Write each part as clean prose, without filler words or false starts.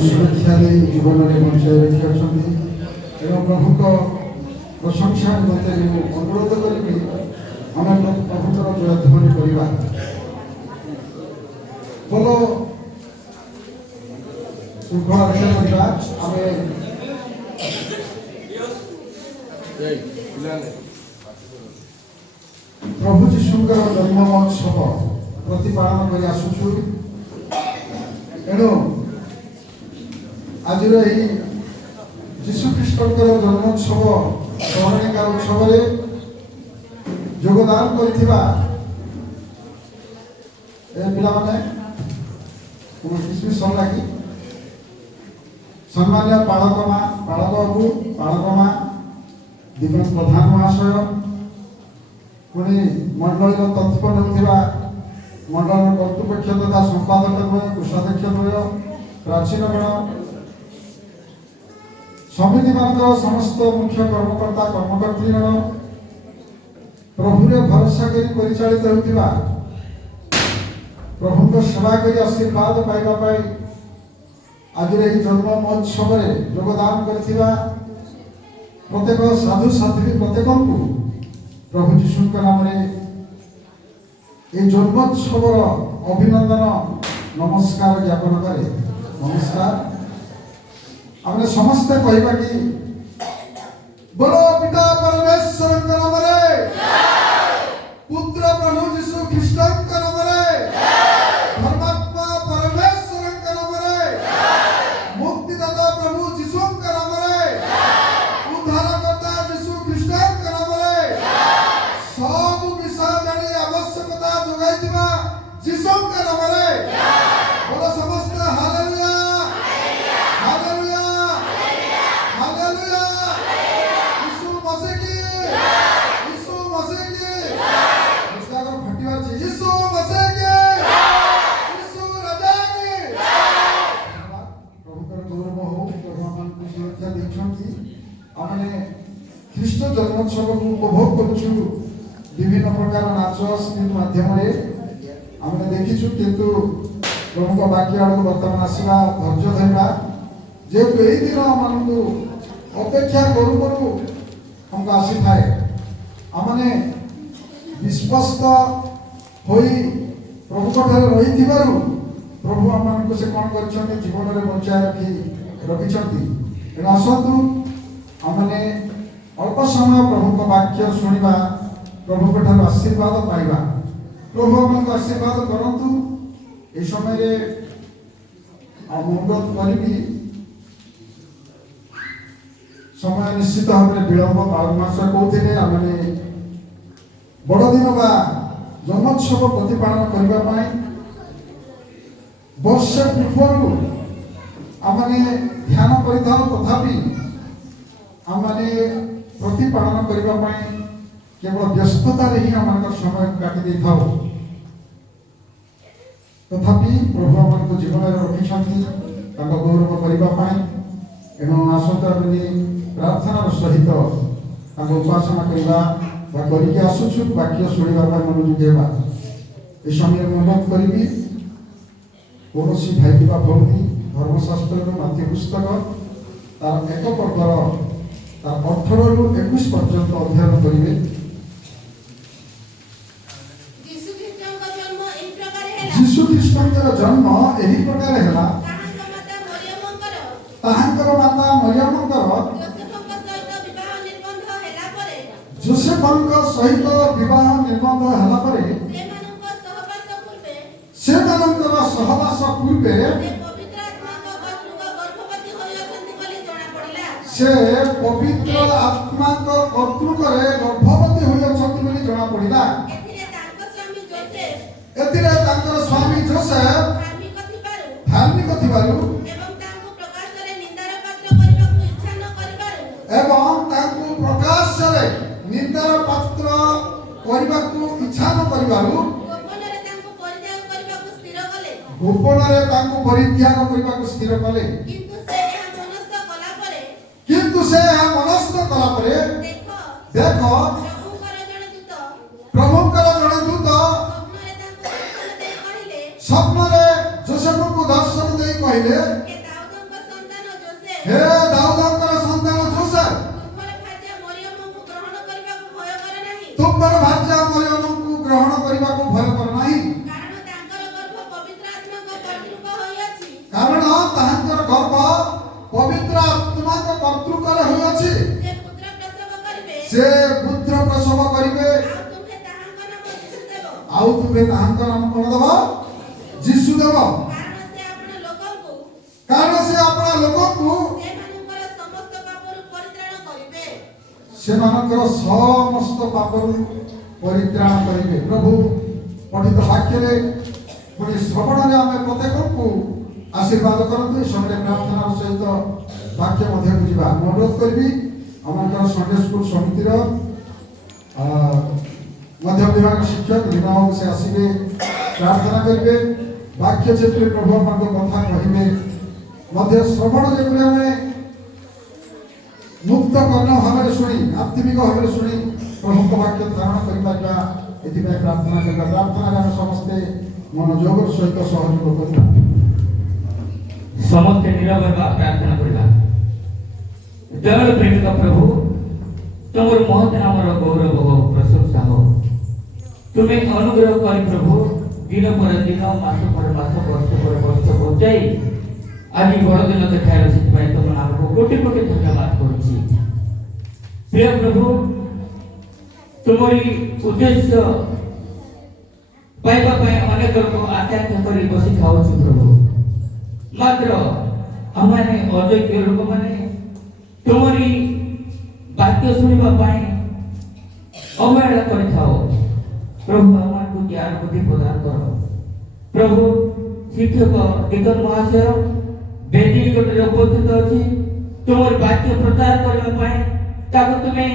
ସୁରକ୍ଷା ଦେଇ ଜୀବନରେ ବଞ୍ଚାଇ ରଖିଅଛନ୍ତି ଏବଂ ପ୍ରଭୁଙ୍କ ପ୍ରଶଂସା ନିମନ୍ତେ ମୁଁ ଅନୁରୋଧ କରିବି ଆମେ ପ୍ରଭୁଙ୍କର ଜୟଧ୍ୱନି କରିବା। ବୋଲ ଶୃଙ୍ଖଳା ରକ୍ଷା କରିବା। ଆମେ ପ୍ରଭୁ ଯୀଶୁଙ୍କର ଜନ୍ମ ମହୋତ୍ସବ ପ୍ରତିପାଳନ କରି ଆସୁଛୁ। ଏଣୁ ଆଜିର ଏହି ଯୀଶୁଖ୍ରୀଷ୍ଟଙ୍କର ଜନ୍ମୋତ୍ସବ ସ୍ମରଣିକା ଉତ୍ସବରେ ଯୋଗଦାନ କରିଥିବା ଏ ପିଲାମାନେ କିସମିସ୍ ଲାଗି ସମ୍ମାନୀୟ ପାଳକ ବାବୁ ପାଳକ ମା ଦୀପକ ପ୍ରଧାନ ମହାଶୟ, ପୁଣି ମଣ୍ଡଳୀର ତତ୍ତ୍ୱ ନେଉଥିବା ମଣ୍ଡଳର କର୍ତ୍ତୃପକ୍ଷ ତଥା ସମ୍ପାଦକ ଦ୍ୱୟ, କୋଷାଧ୍ୟକ୍ଷ ଦ୍ୱୟ, ପ୍ରାଚୀନଗଣ, ସମିତିମାନଙ୍କର ସମସ୍ତ ମୁଖ୍ୟ କର୍ମକର୍ତ୍ତା କର୍ମକର୍ତ୍ରୀଗଣ, ପ୍ରଭୁରେ ଭରସା କରି ପରିଚାଳିତ ହେଉଥିବା, ପ୍ରଭୁଙ୍କ ସେବା କରି ଆଶୀର୍ବାଦ ପାଇବା ପାଇଁ ଆଜିର ଏହି ଜନ୍ମ ମହୋତ୍ସବରେ ଯୋଗଦାନ କରିଥିବା ପ୍ରତ୍ୟେକ ସାଧୁସାଧ୍ୱୀ ପ୍ରତ୍ୟେକଙ୍କୁ ପ୍ରଭୁ ଯୀଶୁଙ୍କ ନାମରେ এই জন্মোৎসবর অভিনন্দন নমস্কার জ্ঞাপন করে। নমস্কার। আমরা সমস্তে কহিবা কি বলো পিতা পরমেশ্বর নামরে, পুত্র প্রভু যীশু খ্রিস্টଙ୍କ নামরে, ধর্মাত্মা পরমেশ্বর নামরে, মুক্তিদাতা প্রভু যীশুଙ୍କ নামরে, উদ্ধারকর্তা যীশু খ্রিস্টଙ୍କ নামরে, সব বিষয় জানি আবশ্যকতা যোগাইଥିବା ଯୀଶୁଙ୍କ ନାମରେ ବୋଲ ସମସ୍ତେ ହାଲେଲୁୟା ହାଲେଲୁୟା ହାଲେଲୁୟା। ଯୀଶୁ ମସିହ କି ଯୀଶୁ ମସିହ କି ପୁସ୍ତକର ଫଟିବାର ଅଛି। ଯୀଶୁ ମସିହ କି ଯୀଶୁ ରାଜା କି ପ୍ରଭୁଙ୍କର ଗୌରବ ହଉ। ପ୍ରଭୁ ଆମମାନଙ୍କୁ ସୁରକ୍ଷା ଦେଇଛନ୍ତି। ଆମେ ଖ୍ରୀଷ୍ଟ ଜନ୍ମୋତ୍ସବକୁ ଉପଭୋଗ କରୁଛୁ ବିଭିନ୍ନ ପ୍ରକାର ନାଚ ସ୍କ୍ରିନ୍ ମାଧ୍ୟମରେ ଆମେ ଦେଖିଛୁ, କିନ୍ତୁ ପ୍ରଭୁଙ୍କ ବାକ୍ୟ ଆଡ଼କୁ ବର୍ତ୍ତମାନ ଆସିବା, ଧୈର୍ଯ୍ୟ ଧରିବା। ଯେହେତୁ ଏହି ଦିନ ଆମମାନଙ୍କୁ ଅପେକ୍ଷା କରୁ କରୁ ଆମକୁ ଆସିଥାଏ, ଆମମାନେ ବିଶ୍ୱସ୍ତ ହୋଇ ପ୍ରଭୁଙ୍କ ଠାରେ ରହିଥିବାରୁ ପ୍ରଭୁ ଆମମାନଙ୍କୁ ସେ କ'ଣ କରିଛନ୍ତି, ଜୀବନରେ ବଞ୍ଚାଇ ରଖିଛନ୍ତି। ତେଣୁ ଆସନ୍ତୁ ଆମମାନେ ଅଳ୍ପ ସମୟ ପ୍ରଭୁଙ୍କ ବାକ୍ୟ ଶୁଣିବା, ପ୍ରଭୁଙ୍କ ଠାରୁ ଆଶୀର୍ବାଦ ପାଇବା। ପ୍ରଭୁ ଆମକୁ ଆଶୀର୍ବାଦ କରନ୍ତୁ। এই ସମୟରେ ଅନୁରୋଧ କରିବି, ସମୟ ନିଶ୍ଚିତ ଭାବରେ ବିଳମ୍ବ। ବାଳକ ମାସ କହୁଥିଲେ ଆମେ ବଡ଼ଦିନ ବା ଜନ୍ମୋତ୍ସବ ପ୍ରତିପାଳନ କରିବା ପାଇଁ ବର୍ଷେ ପୂର୍ବରୁ ଆମେ ଧ୍ୟାନ କରିଥାଉ, ତଥାପି ଆମେ ପ୍ରତିପାଳନ କରିବା ପାଇଁ କେବଳ ବ୍ୟସ୍ତତାରେ ହିଁ ଆମମାନଙ୍କର ସମୟ କାଟି ଦେଇଥାଉ। ତଥାପି ପ୍ରଭୁ ଆମମାନଙ୍କୁ ଜୀବନରେ ରଖିଛନ୍ତି ତାଙ୍କ ଗୌରବ କରିବା ପାଇଁ। ଏଣୁ ଆସନ୍ତୁ ଆମେ ପ୍ରାର୍ଥନାର ସହିତ ତାଙ୍କ ଉପାସନା କରିବା ବା କରିକି ଆସୁଛୁ, ବାକ୍ୟ ଶୁଣିବା ପାଇଁ ମନୋଯୋଗୀ ହେବା। ଏ ସମୟରେ ମୁଁ ଅନୁରୋଧ କରିବି, କୌଣସି ଭାଇ ବା ଭଉଣୀ ଧର୍ମଶାସ୍ତ୍ରର ମାତୃ ପୁସ୍ତକ ତାର 1 ପର୍ବର ତାର 18ରୁ 21 ପର୍ଯ୍ୟନ୍ତ ଅଧ୍ୟୟନ କରିବେ। ଯୀଶୁ ଖ୍ରୀଷ୍ଟଙ୍କର ଜନ୍ମ ଏହି ପ୍ରକାର ହେଲା। ତାହାଙ୍କର ମାତା ମରିୟମଙ୍କର ଯୋସେଫଙ୍କ ସହିତ ବିବାହ ନିର୍ବନ୍ଧ ହେଲା ପରେ ସେମାନଙ୍କର ସହବାସ ପୂର୍ବେ ସେ ପବିତ୍ର ଆତ୍ମାଙ୍କ କର୍ତ୍ତୃକରେ ଗର୍ଭବତୀ ହୋଇଅଛନ୍ତି ବୋଲି ଜଣା ପଡ଼ିଲା। ଏଥିରେ ତାଙ୍କର ସ୍ୱାମୀ ଯୋସେଫ ଧାର୍ମିକ ଥିବାରୁ ଏବଂ ତାଙ୍କୁ ପ୍ରକାଶରେ ନିନ୍ଦାର ପାତ୍ର କରିବାକୁ ଇଚ୍ଛା ନ କରିବାରୁ ଗୋପନରେ ତାଙ୍କୁ ପରିତ୍ୟାଗ କରିବାକୁ ସ୍ଥିର କଲେ। କିନ୍ତୁ ସେ ଏହା ମନସ୍ଥ କଲା ପରେ ଦେଖ ପ୍ରଭୁଙ୍କର ଜଣେ ଦୂତ ସ୍ୱପ୍ନରେ ଯୋସେଫଙ୍କୁ ଦର୍ଶନ ଦେଇ କହିଲେ, हे दाऊदଙ୍କର ସନ୍ତାନ ଯୋସେଫ ତୁମର ଭାର୍ଯ୍ୟା ମରିୟମଙ୍କୁ ଗ୍ରହଣ କରିବାକୁ ଭୟ କର ନାହିଁ କାରଣ ତାହାଙ୍କର ଗର୍ଭ ପବିତ୍ର ଆତ୍ମାଙ୍କ କର୍ତ୍ତୃକରେ ହୋଇଅଛି ସେ ପୁତ୍ର ପ୍ରସବ କରିବେ ଆଉ ତୁମେ ତାହାଙ୍କ ନାମ କଣ ଦେବ ଯୀଶୁ ଦେବ କାରଣ ସେ ଆପଣ ଲୋକଙ୍କୁ ସେମାନଙ୍କର ସମସ୍ତ ପାପରୁ ପରିତ୍ରାଣ କରିବେ ପ୍ରଭୁ ପଠିତ ବାକ୍ୟରେ ପୁଣି ଶ୍ରବଣରେ ଆମେ ପ୍ରତ୍ୟେକଙ୍କୁ ଆଶୀର୍ବାଦ କରନ୍ତୁ ଏ ସମୟରେ ପ୍ରାର୍ଥନାର ସହିତ ବାକ୍ୟ ମଧ୍ୟ ବୁଝିବା ମୁଁ ଅନୁରୋଧ କରିବି ଆମର ସଣ୍ଡେ ସ୍କୁଲ ସମିତିର ମଧ୍ୟ ବିଭାଗ ଶିକ୍ଷକ ବିଭାଗ ସେ ଆସିବେ ପ୍ରାର୍ଥନା କରିବେ ବାକ୍ୟ ଯେପରି ପ୍ରଭୁ ଆପଣଙ୍କ କଥା କହିବେ ମଧ୍ୟ ଶ୍ରବଣ ଯେପରି ଆମେ ମୁକ୍ତ କର୍ଣ୍ଣ ଭାବରେ ଶୁଣି ଆତ୍ମିକ ଭାବରେ ଶୁଣି ପ୍ରଭୁଙ୍କ ବାକ୍ୟ ଧାରଣ କରିପାରିବା ଏଥିପାଇଁ ପ୍ରାର୍ଥନା କରିବା ପ୍ରାର୍ଥନାରେ ଆମେ ସମସ୍ତେ ମନୋଯୋଗର ସହିତ ସହଯୋଗ କରିବା ସମସ୍ତେ ନିରବ ହେବା ପ୍ରାର୍ଥନା କରିବା ଦୟାଳୁ ପ୍ରେମିକ ପ୍ରଭୁ ତୁମର ମହତ୍ ନାମର ଗୌରବ ଓ ପ୍ରଶଂସା ହଉ ତୁମେ ଅନୁଗ୍ରହ କରି ପ୍ରଭୁ ଦିନ ପରେ ଦିନ ମାସ ପରେ ମାସ ବର୍ଷ ପରେ ବର୍ଷ ପହଞ୍ଚାଇ ଆଜି ବଡ଼ ଦିନ ଦେଖାଇଲ ସେଥିପାଇଁ ତୁମ ନାମକୁ କୋଟି କୋଟି ଧନ୍ୟବାଦ କରୁଛି ପ୍ରିୟ ପ୍ରଭୁ ତୁମରି ଉଦ୍ଦେଶ୍ୟ ପାଇବା ପାଇଁ ଅନେକ ଲୋକ ଆକାଂକ୍ଷା କରି ବସିଥାଉଛୁ ପ୍ରଭୁ ମାତ୍ର ଆମେ ଅଯୋଗ୍ୟ ଲୋକମାନେ ତୁମରି ବାକ୍ୟ ଶୁଣିବା ପାଇଁ ଅବହେଳା କରିଥାଉ ପ୍ରଭୁ ଆମକୁ ଜ୍ଞାନ ବୁଦ୍ଧି ପ୍ରଦାନ କର ପ୍ରଭୁ ଶିକ୍ଷକ ଡିକନ ମହାଶୟ ବେଦୀ ନିକଟରେ ଉପସ୍ଥିତ ଅଛି ତୁମର ବାକ୍ୟ ପ୍ରଚାର କରିବା ପାଇଁ ତାକୁ ତୁମେ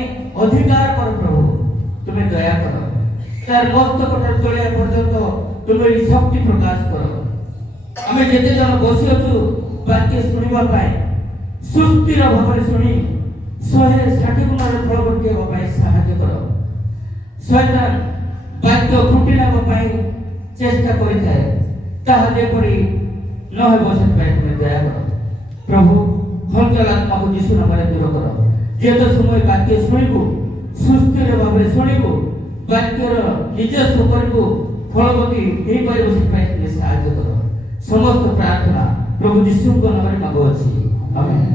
ଅଧିକାର କର ପ୍ରଭୁ ତୁମେ ଦୟା କର ତାର ମସ୍ତକଠାରୁ ତଳିଆ ପର୍ଯ୍ୟନ୍ତ ତୁମେ ଶକ୍ତି ପ୍ରକାଶ କର ଆମେ ଯେତେ ଜଣ ବସି ଅଛୁ ବାକ୍ୟ ଶୁଣିବା ପାଇଁ ସୁସ୍ଥିର ଭାବରେ ଶୁଣି 160 ଗୁଣର ଫଳବର୍ତ୍ତୀ ହେବା ପାଇଁ ସାହାଯ୍ୟ କର ଶୈତାନ ବାକ୍ୟ ଫୁଟି ନେବା ପାଇଁ ଚେଷ୍ଟା କରିଥାଏ ତାହା ଯେପରି ନ ହେବ ସେଥିପାଇଁ ତୁମେ ଦୟା କର ପ୍ରଭୁ ହଲଚଲ ଆତ୍ମାକୁ ଯୀଶୁ ନାମରେ ଦୂର କର ଯେତେ ସମୟ ବାକ୍ୟ ଶୁଣିବୁ ସୁସ୍ଥିର ଭାବରେ ଶୁଣିବୁ ବାକ୍ୟର ନିଜସ୍ୱ କରିବୁ ଫଳବତୀ ହେଇପାରିବ ସେଥିପାଇଁ ତୁମେ ସାହାଯ୍ୟ କର ସମସ୍ତ ପ୍ରାର୍ଥନା ପ୍ରଭୁ ଯୀଶୁଙ୍କ ନାମରେ ମାଗୁଅଛି ଆମେନ୍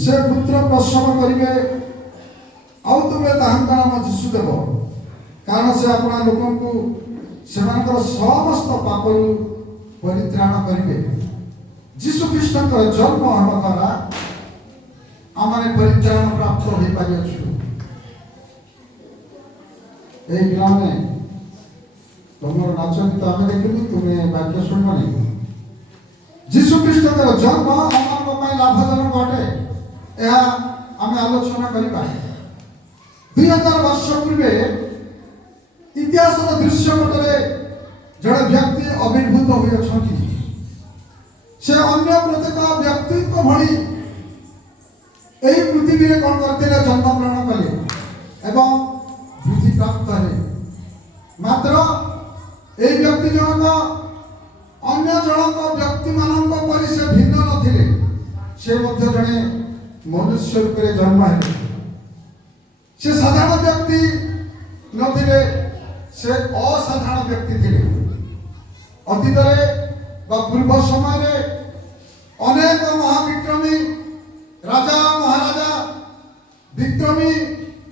ସେ ପୁତ୍ର ପ୍ରସବ କରିବେ ଆଉ ତୁମେ ତାହାଙ୍କ ନାମ ଯୀଶୁ ଦେବ କାରଣ ସେ ଆପଣା ଲୋକଙ୍କୁ ସେମାନଙ୍କର ସମସ୍ତ ପାପରୁ ପରିତ୍ରାଣ କରିବେ ଯୀଶୁ ଖ୍ରୀଷ୍ଟଙ୍କର ଜନ୍ମ ହେବା ଦ୍ୱାରା ଆମେ ପରିତ୍ରାଣ ପ୍ରାପ୍ତ ହୋଇପାରିଅଛୁ এই গ্রামে তোমার নাচ গীত আমি দেখিলু তুমি বাক্য শুনবা নাই যীশু খ্রিস্টଙ୍କର জন্ମ ଆମମାନଙ୍କ ପାଇଁ ଲାଭଜନକ ଅଟେ ଏହା ଆମେ ଆଲୋଚନା କରିବା 2000 ବର୍ଷ ପୂର୍ବେ ଇତିହାସର ଦୃଶ୍ୟପଟରେ ଜଣେ ବ୍ୟକ୍ତି ଆବିର୍ଭୂତ ହୋଇଅଛନ୍ତି ସେ ଅନ୍ୟ ପ୍ରତ୍ୟେକ ବ୍ୟକ୍ତିଙ୍କ ଭଳି ଏହି ପୃଥିବୀରେ କ'ଣ କରିଥିଲେ ଜନ୍ମଗ୍ରହଣ କଲେ ଏବଂ ବୃଦ୍ଧି ପ୍ରାପ୍ତ ହେଲେ ମାତ୍ର এই ବ୍ୟକ୍ତି ଜଣକ ଅନ୍ୟ ଜଣକ ବ୍ୟକ୍ତିମାନଙ୍କ ପରି ସେ ଭିନ୍ନ ନଥିଲେ ସେ ମଧ୍ୟ ଜଣେ ମନୁଷ୍ୟ ରୂପରେ ଜନ୍ମ ହେଲେ ସେ ସାଧାରଣ ବ୍ୟକ୍ତି ନଥିଲେ ସେ ଅସାଧାରଣ ବ୍ୟକ୍ତି ଥିଲେ ଅତୀତରେ ବା ପୂର୍ବ ସମୟରେ ଅନେକ ମହାବିକ୍ରମୀ ରାଜା ମହାରାଜା ବିକ୍ରମୀ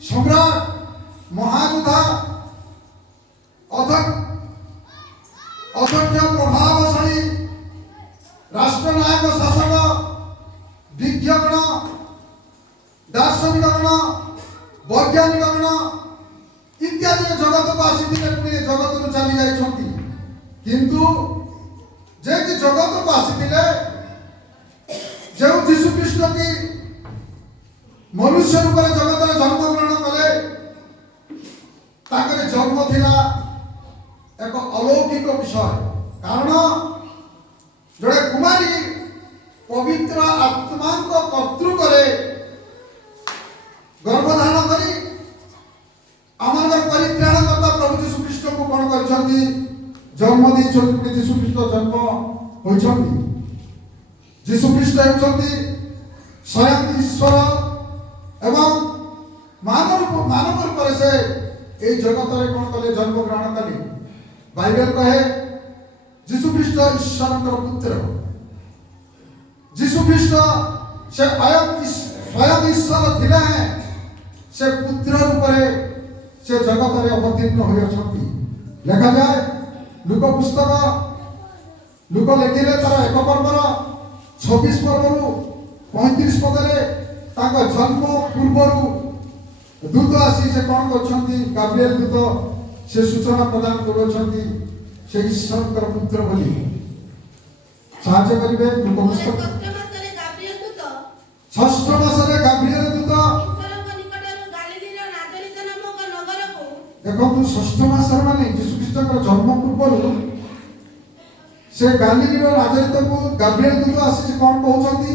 ସମ୍ରାଟ ମହାଯୋଦ୍ଧା ଅଧ୍ୟକ୍ଷ ପ୍ରଭାବଶାଳୀ ରାଷ୍ଟ୍ରନାୟକ ଶାସକ ବିଜ୍ଞଗଣ ଦାର୍ଶନିକଗଣ ବୈଜ୍ଞାନିକଗଣ ଇତ୍ୟାଦି ଜଗତକୁ ଆସିଥିଲେ ପୁଣି ଜଗତରୁ ଚାଲି ଯାଇଛନ୍ତି କିନ୍ତୁ ଯେକି ଜଗତକୁ ଆସିଥିଲେ ଯେଉଁ ଯୀଶୁ ଖ୍ରୀଷ୍ଟ କି ମନୁଷ୍ୟ ରୂପରେ ଜଗତରେ ଜନ୍ମଗ୍ରହଣ କଲେ ତାଙ୍କର ଜନ୍ମ ଥିଲା ଏକ ଅଲୌକିକ ବିଷୟ କାରଣ ଜଣେ କୁମାରୀ ପବିତ୍ର ଆତ୍ମାଙ୍କ କର୍ତ୍ତୃକରେ ଗର୍ଭଧାରଣ କରି ଆମର ପରିତ୍ରାଣକର୍ତ୍ତା ପ୍ରଭୁ ଯୀଶୁ ଖ୍ରୀଷ୍ଟଙ୍କୁ କ'ଣ କରିଛନ୍ତି ଜନ୍ମ जन्म ଦେଇଛନ୍ତି ଯୀଶୁ ଖ୍ରୀଷ୍ଟ ଜନ୍ମ ହୋଇଛନ୍ତି। ଯୀଶୁ ଖ୍ରୀଷ୍ଟ ହେଉଛନ୍ତି ସ୍ୱୟଂ ଈଶ୍ୱର ଏବଂ ମାନବ ରୂପରେ ସେ এই জগତରେ କ'ଣ କଲେ ଜନ୍ମ ଗ୍ରହଣ କଲେ। ବାଇବେଲ କହେ ଯୀଶୁ ଖ୍ରୀଷ୍ଟ ଈଶ୍ୱରଙ୍କର ପୁତ୍ର। ଯୀଶୁ ଖ୍ରୀଷ୍ଟ ସେ ସ୍ୱୟଂ ଈଶ୍ୱର ଥିଲେ ସେ ପୁତ୍ର ରୂପରେ ସେ ଜଗତରେ ଅବତୀର୍ଣ୍ଣ ହୋଇଅଛନ୍ତି। ଲେଖାଯାଏ ଲୁକ ପୁସ୍ତକ ଲୁକ ଲେଖିଲେ ତାର 1 ପର୍ବର 26 ପର୍ବରୁ 35 ପଦରେ ତାଙ୍କ ଜନ୍ମ ପୂର୍ବରୁ ଦୂତ ଆସି ସେ କ'ଣ କରୁଛନ୍ତି, ଗାବ୍ରିଏଲ ଦୂତ ସେ ସୂଚନା ପ୍ରଦାନ କରୁଅଛନ୍ତି ସେ ଈଶ୍ୱରଙ୍କର ପୁତ୍ର ବୋଲି। ସାହାଯ୍ୟ କରିବେ ଲୁକ ପୁସ୍ତକ 6ଠ ମାସରେ ଗାବ୍ରିଏଲ ଦୂତ ଦେଖନ୍ତୁ 6ଠ ମାସରେ ମାନେ ଯୀଶୁ ଖ୍ରୀଷ୍ଟଙ୍କର ଜନ୍ମ ପୂର୍ବରୁ ସେ ଗାଲିଲୀର ରାଜରିତକୁ ଗାବ୍ରିଏଲ ଦୂତ ଆସିଛି କ'ଣ କହୁଛନ୍ତି,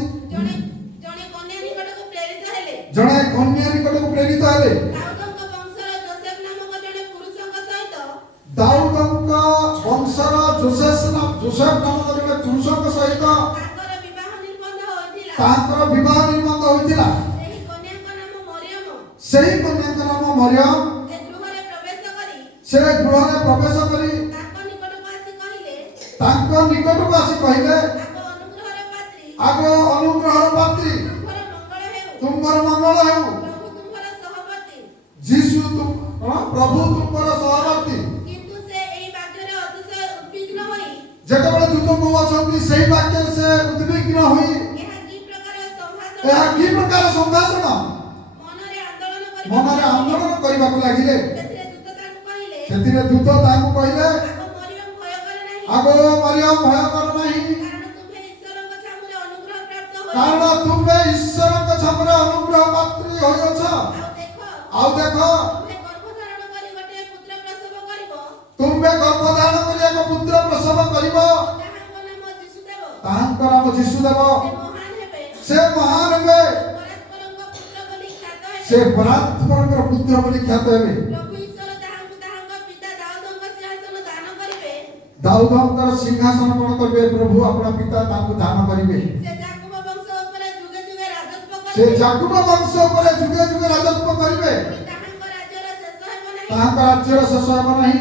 ଜଣେ କନ୍ୟା ନିକଟକୁ ପ୍ରେରିତ ହେଲେ ଦାଉଦଙ୍କ ବଂଶର ଯୋସେଫ ନାମକ ଜଣେ ପୁରୁଷଙ୍କ ସହିତ ତାଙ୍କର ବିବାହ ନିର୍ବନ୍ଧ ହୋଇଥିଲା। ସେହି କନ୍ୟାଙ୍କ ନାମ ମରିୟମ। ସେ ଗୃହରେ ପ୍ରବେଶ କରି ତାଙ୍କ ନିକଟକୁ ଆସି କହିଲେ, ଆଗ ଅନୁଗ୍ରହର ପାତ୍ରୀ ତୁମର ମଙ୍ଗଳ ହେଉ, ଯୀଶୁ ପ୍ରଭୁ ତୁମର ସହବର୍ତ୍ତୀ। ଯେତେବେଳେ ଦୂତ କହୁଅଛନ୍ତି ସେହି ବାକ୍ୟରେ ସେ ଉଦ୍ବିଗ୍ନ ହୋଇ ଏହା କି ପ୍ରକାର ସମ୍ଭାଷଣ ମନରେ ଆନ୍ଦୋଳନ କରିବାକୁ ଲାଗିଲେ। ସେଥିରେ ଦୂତ ତାଙ୍କୁ କହିଲେ, ଆଗ ମରିୟମ ଭୟ କର ନାହିଁ, କାରଣ ତୁମେ ଈଶ୍ୱରଙ୍କ ଛାମୁରେ ଅନୁଗ୍ରହ ପାତ୍ରୀ ହୋଇଅଛ। ଆଉ ଦେଖ ତୁମେ ଗର୍ଭଧାରଣ କରି ଏକ ପୁତ୍ର ପ୍ରସବ କରିବ, ତାହାଙ୍କ ନାମ ଯୀଶୁ ଦେବ। ସେ ମହାନ ହେବେ, ସେ ପରାତ୍ପରଙ୍କର ପୁତ୍ର ବୋଲି ଖ୍ୟାତ ହେବେ। ଦାଉଦଙ୍କର ସିଂହାସନ କ'ଣ କରିବେ, ପ୍ରଭୁ ଆପଣ ପିତା ତାଙ୍କୁ ଦାନ କରିବେ। ସେ ଯାକୁବ ବଂଶ ଉପରେ ଯୁଗେ ଯୁଗେ ରାଜତ୍ୱ କରିବେ, ତାଙ୍କ ରାଜ୍ୟର ଶେଷ ହେବ ନାହିଁ।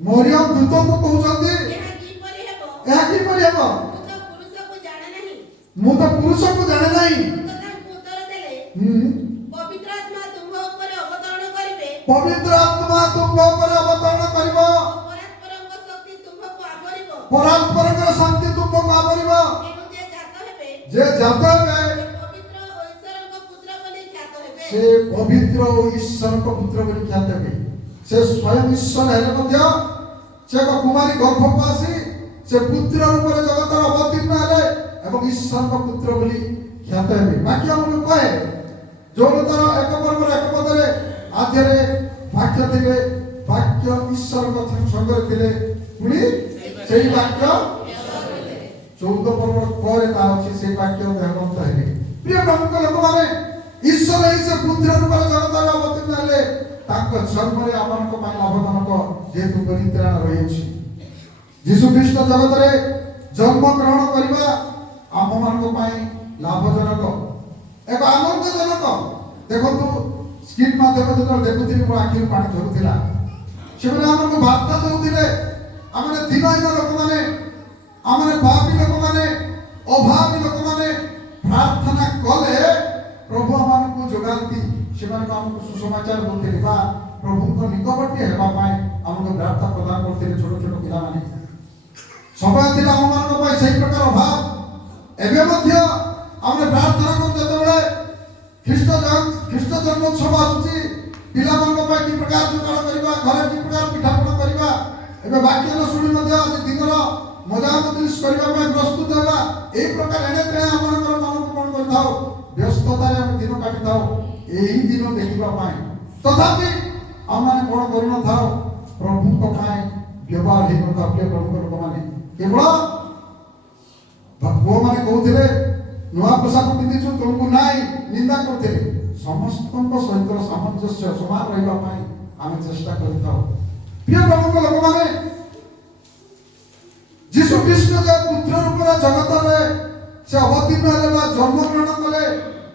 ମରିୟମ ଦୂତଙ୍କୁ କହୁଛନ୍ତି, ଏହା କିପରି ହେବ, ମୁଁ ତ ପୁରୁଷକୁ ଜାଣେ ନାହିଁ। ପବିତ୍ର ଆତ୍ମା ତୁମ୍ଭ ଉପରେ ଅବତରଣ କରିବ, ପରାତ୍ପରଙ୍କର ଶକ୍ତି ତୁମ୍ଭକୁ ଆବରିବ। ଯେ ଜାତ ହେବେ ସେ ପବିତ୍ର ଓ ଈଶ୍ୱରଙ୍କ ପୁତ୍ର ବୋଲି ଖ୍ୟାତ ହେବେ। ସେ ସ୍ୱୟଂ ଈଶ୍ୱର ହେଲେ ମଧ୍ୟ ସେ ଏକ କୁମାରୀ ଗର୍ଭକୁ ଆସି ସେ ପୁତ୍ର ରୂପରେ ଜଗତରେ ଅବତୀର୍ଣ୍ଣ ହେଲେ ଏବଂ ଈଶ୍ୱରଙ୍କ ପୁତ୍ର ବୋଲି ଖ୍ୟାତ ହେବେ। ବାକ୍ୟ ଆମକୁ କହେ ଯୌନତର 1 ପର୍ବର 1 ପଦରେ ଆଦ୍ୟରେ ବାକ୍ୟ ଥିଲେ, ବାକ୍ୟ ଈଶ୍ୱରଙ୍କ ସଙ୍ଗରେ ଥିଲେ, ପୁଣି ସେଇ ବାକ୍ୟ 14 ପର୍ବ ପରେ ତା ଅଛି ସେଇ ବାକ୍ୟ ଦେହବନ୍ତ ହେଲେ। ପ୍ରିୟ ପ୍ରଭୁଙ୍କ ଲୋକମାନେ, ଈଶ୍ୱର ହିଁ ସେ ପୁତ୍ର ରୂପରେ ଜଗତରେ ଅବତୀର୍ଣ୍ଣ ହେଲେ। ତାଙ୍କ ଜନ୍ମରେ ଆମମାନଙ୍କ ପାଇଁ ଲାଭଜନକ ଯେହେତୁ ପରିତ୍ରାଣ ରହିଅଛି। ଯୀଶୁ ଖ୍ରୀଷ୍ଟ ଜଗତରେ ଜନ୍ମ ଗ୍ରହଣ କରିବା ଆମମାନଙ୍କ ପାଇଁ ଲାଭଜନକ, ଏକ ଆନନ୍ଦଜନକ। ଦେଖନ୍ତୁ ସ୍କ୍ରିନ୍ ମାଧ୍ୟମରେ ଯେତେବେଳେ ଦେଖୁଥିଲି ମୋ ଆଖିରୁ ପାଣି ଝରୁଥିଲା। ସେମାନେ ଆମକୁ ବାର୍ତ୍ତା ଦେଉଥିଲେ, ଆମେ ଦିନହୀନ ଲୋକମାନେ, ଆମେ ପାପୀ ଲୋକମାନେ, ଅଭାବୀ ଲୋକମାନେ ପ୍ରାର୍ଥନା କଲେ ପ୍ରଭୁ ଆମମାନଙ୍କୁ ଯୋଗାନ୍ତି। ସେମାନଙ୍କୁ ଆମକୁ ସୁସମାଚାର ଦେଉଥିଲେ ବା ପ୍ରଭୁଙ୍କ ନିକଟବର୍ତ୍ତୀ ହେବା ପାଇଁ ଆମକୁ ବାର୍ତ୍ତା ପ୍ରଦାନ କରୁଥିଲେ ଛୋଟ ଛୋଟ ପିଲାମାନେ। ସମୟ ଥିଲା ଆମମାନଙ୍କ ପାଇଁ ସେହି ପ୍ରକାର ଅଭାବ। ଏବେ ମଧ୍ୟ ଆମେ ପ୍ରାର୍ଥନା କରୁ ଯେତେବେଳେ ଖ୍ରୀଷ୍ଟ ଜନ୍ମୋତ୍ସବ ଆସୁଛି, ପିଲାମାନଙ୍କ ପାଇଁ କି ପ୍ରକାର ଯୋଗାଣ କରିବା, ଘରେ କି ପ୍ରକାର ପିଠାପଣା କରିବା। ଏବେ ବାକ୍ୟ ନ ଶୁଣି ମଧ୍ୟ ଆଜି ଦିନର ମଜା ମଜଲିସ୍ କରିବା ପାଇଁ ପ୍ରସ୍ତୁତ ହେବା। ଏହି ପ୍ରକାର ଏଣେ ତେଣେ ଆମମାନଙ୍କର ମନକୁ କ'ଣ କରିଥାଉ, ବ୍ୟସ୍ତତାରେ ଆମେ ଦିନ କାଟିଥାଉ ଏହି ଦିନ ଦେଖିବା ପାଇଁ। ତଥାପି ଆମମାନେ କ'ଣ କରିନଥାଉ, ପ୍ରଭୁଙ୍କ ପାଇଁ ବ୍ୟବହାର ହେଇନଥାଉ। ପ୍ରିୟ ପ୍ରଭୁଙ୍କ ଲୋକମାନେ, କେବଳ ପୁଅମାନେ କହୁଥିଲେ ନୂଆ ପୋଷାକ ପିନ୍ଧିଛୁ ତୁମକୁ ନାହିଁ, ନିନ୍ଦା କରୁଥିଲେ। ସମସ୍ତଙ୍କ ସହିତ ସାମଞ୍ଜସ୍ୟ ସମାନ ରହିବା ପାଇଁ ଆମେ ଚେଷ୍ଟା କରିଥାଉ। প্রিয় প্রভুଙ୍କ ଲୋକମାନେ ଯୀଶୁ ଖ୍ରୀଷ୍ଟ ଯେ ପୁତ୍ର ରୂପରେ ଜଗତରେ ସେ ଅବତୀର୍ଣ୍ଣ ହେଲେ ବା ଜନ୍ମଗ୍ରହଣ କଲେ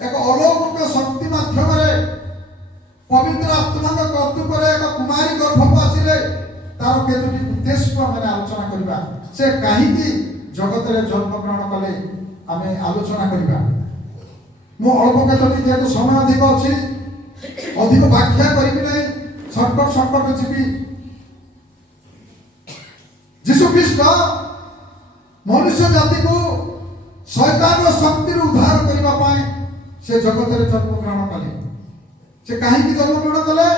ଏକ ଅଲୌକିକ ଶକ୍ତି ମାଧ୍ୟମରେ ପବିତ୍ର ଆତ୍ମାଙ୍କ କର୍ତ୍ତୃତ୍ୱରେ ଏକ କୁମାରୀ ଗର୍ଭକୁ ଆସିଲେ ତାର କେତୋଟି ଉଦ୍ଦେଶ୍ୟକୁ ଆମେ ଆଲୋଚନା କରିବା। ସେ କାହିଁକି ଜଗତରେ ଜନ୍ମଗ୍ରହଣ କଲେ ଆମେ ଆଲୋଚନା କରିବା। ମୁଁ ଅଳ୍ପ କେତୋଟି ଯେହେତୁ ସମୟ ଅଧିକ ଅଛି ଅଧିକ ବ୍ୟାଖ୍ୟା କରିବି ନାହିଁ, ସର୍ଟକଟ୍ ଯିବି। ଯୀଶୁ ଖ୍ରୀଷ୍ଟ ମନୁଷ୍ୟ ଜାତିକୁ ଶୈତାନର ଶକ୍ତିରୁ ଉଦ୍ଧାର କରିବା ପାଇଁ ସେ ଜଗତରେ ଜନ୍ମଗ୍ରହଣ କଲେ। ସେ କାହିଁକି ଜନ୍ମଗ୍ରହଣ କଲେ?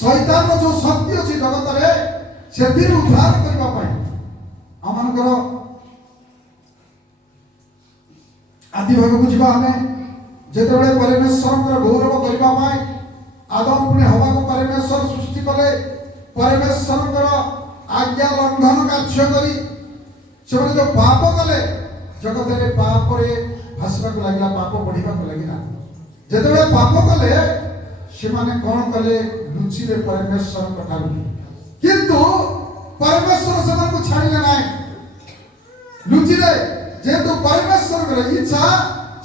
ଶୈତାନର ଯୋଉ ଶକ୍ତି ଅଛି ଜଗତରେ ସେଥିରୁ ଉଦ୍ଧାର କରିବା ପାଇଁ। ଆମମାନଙ୍କର ଆଦି ଭାଗକୁ ଯିବା। ଆମେ ଯେତେବେଳେ ପରମେଶ୍ୱରଙ୍କର ଗୌରବ କରିବା ପାଇଁ ଆଦମ ପୁଣି ହବାକୁ ପରମେଶ୍ୱର ସୃଷ୍ଟି କଲେ, ପରମେଶ୍ୱରଙ୍କର ଆଜ୍ଞା ଲଙ୍ଘନ କାର୍ଯ୍ୟ କରି ସେମାନେ ଯୋଉ ପାପ କଲେ ଜଗତରେ ପାପରେ ଭାସିବାକୁ ଲାଗିଲା, ପାପ ବଢିବାକୁ ଲାଗିଲା। ଯେତେବେଳେ ପାପ କଲେ ସେମାନେ କଣ କଲେ? ଲୁଚିଲେ ପରମେଶ୍ୱରଙ୍କ ଠାରୁ। କିନ୍ତୁ ପରମେଶ୍ୱର ସେମାନଙ୍କୁ ଛାଡ଼ିଲେ ନାହିଁ, ଲୁଚିଲେ। ଯେହେତୁ ପରମେଶ୍ୱରଙ୍କର ଇଚ୍ଛା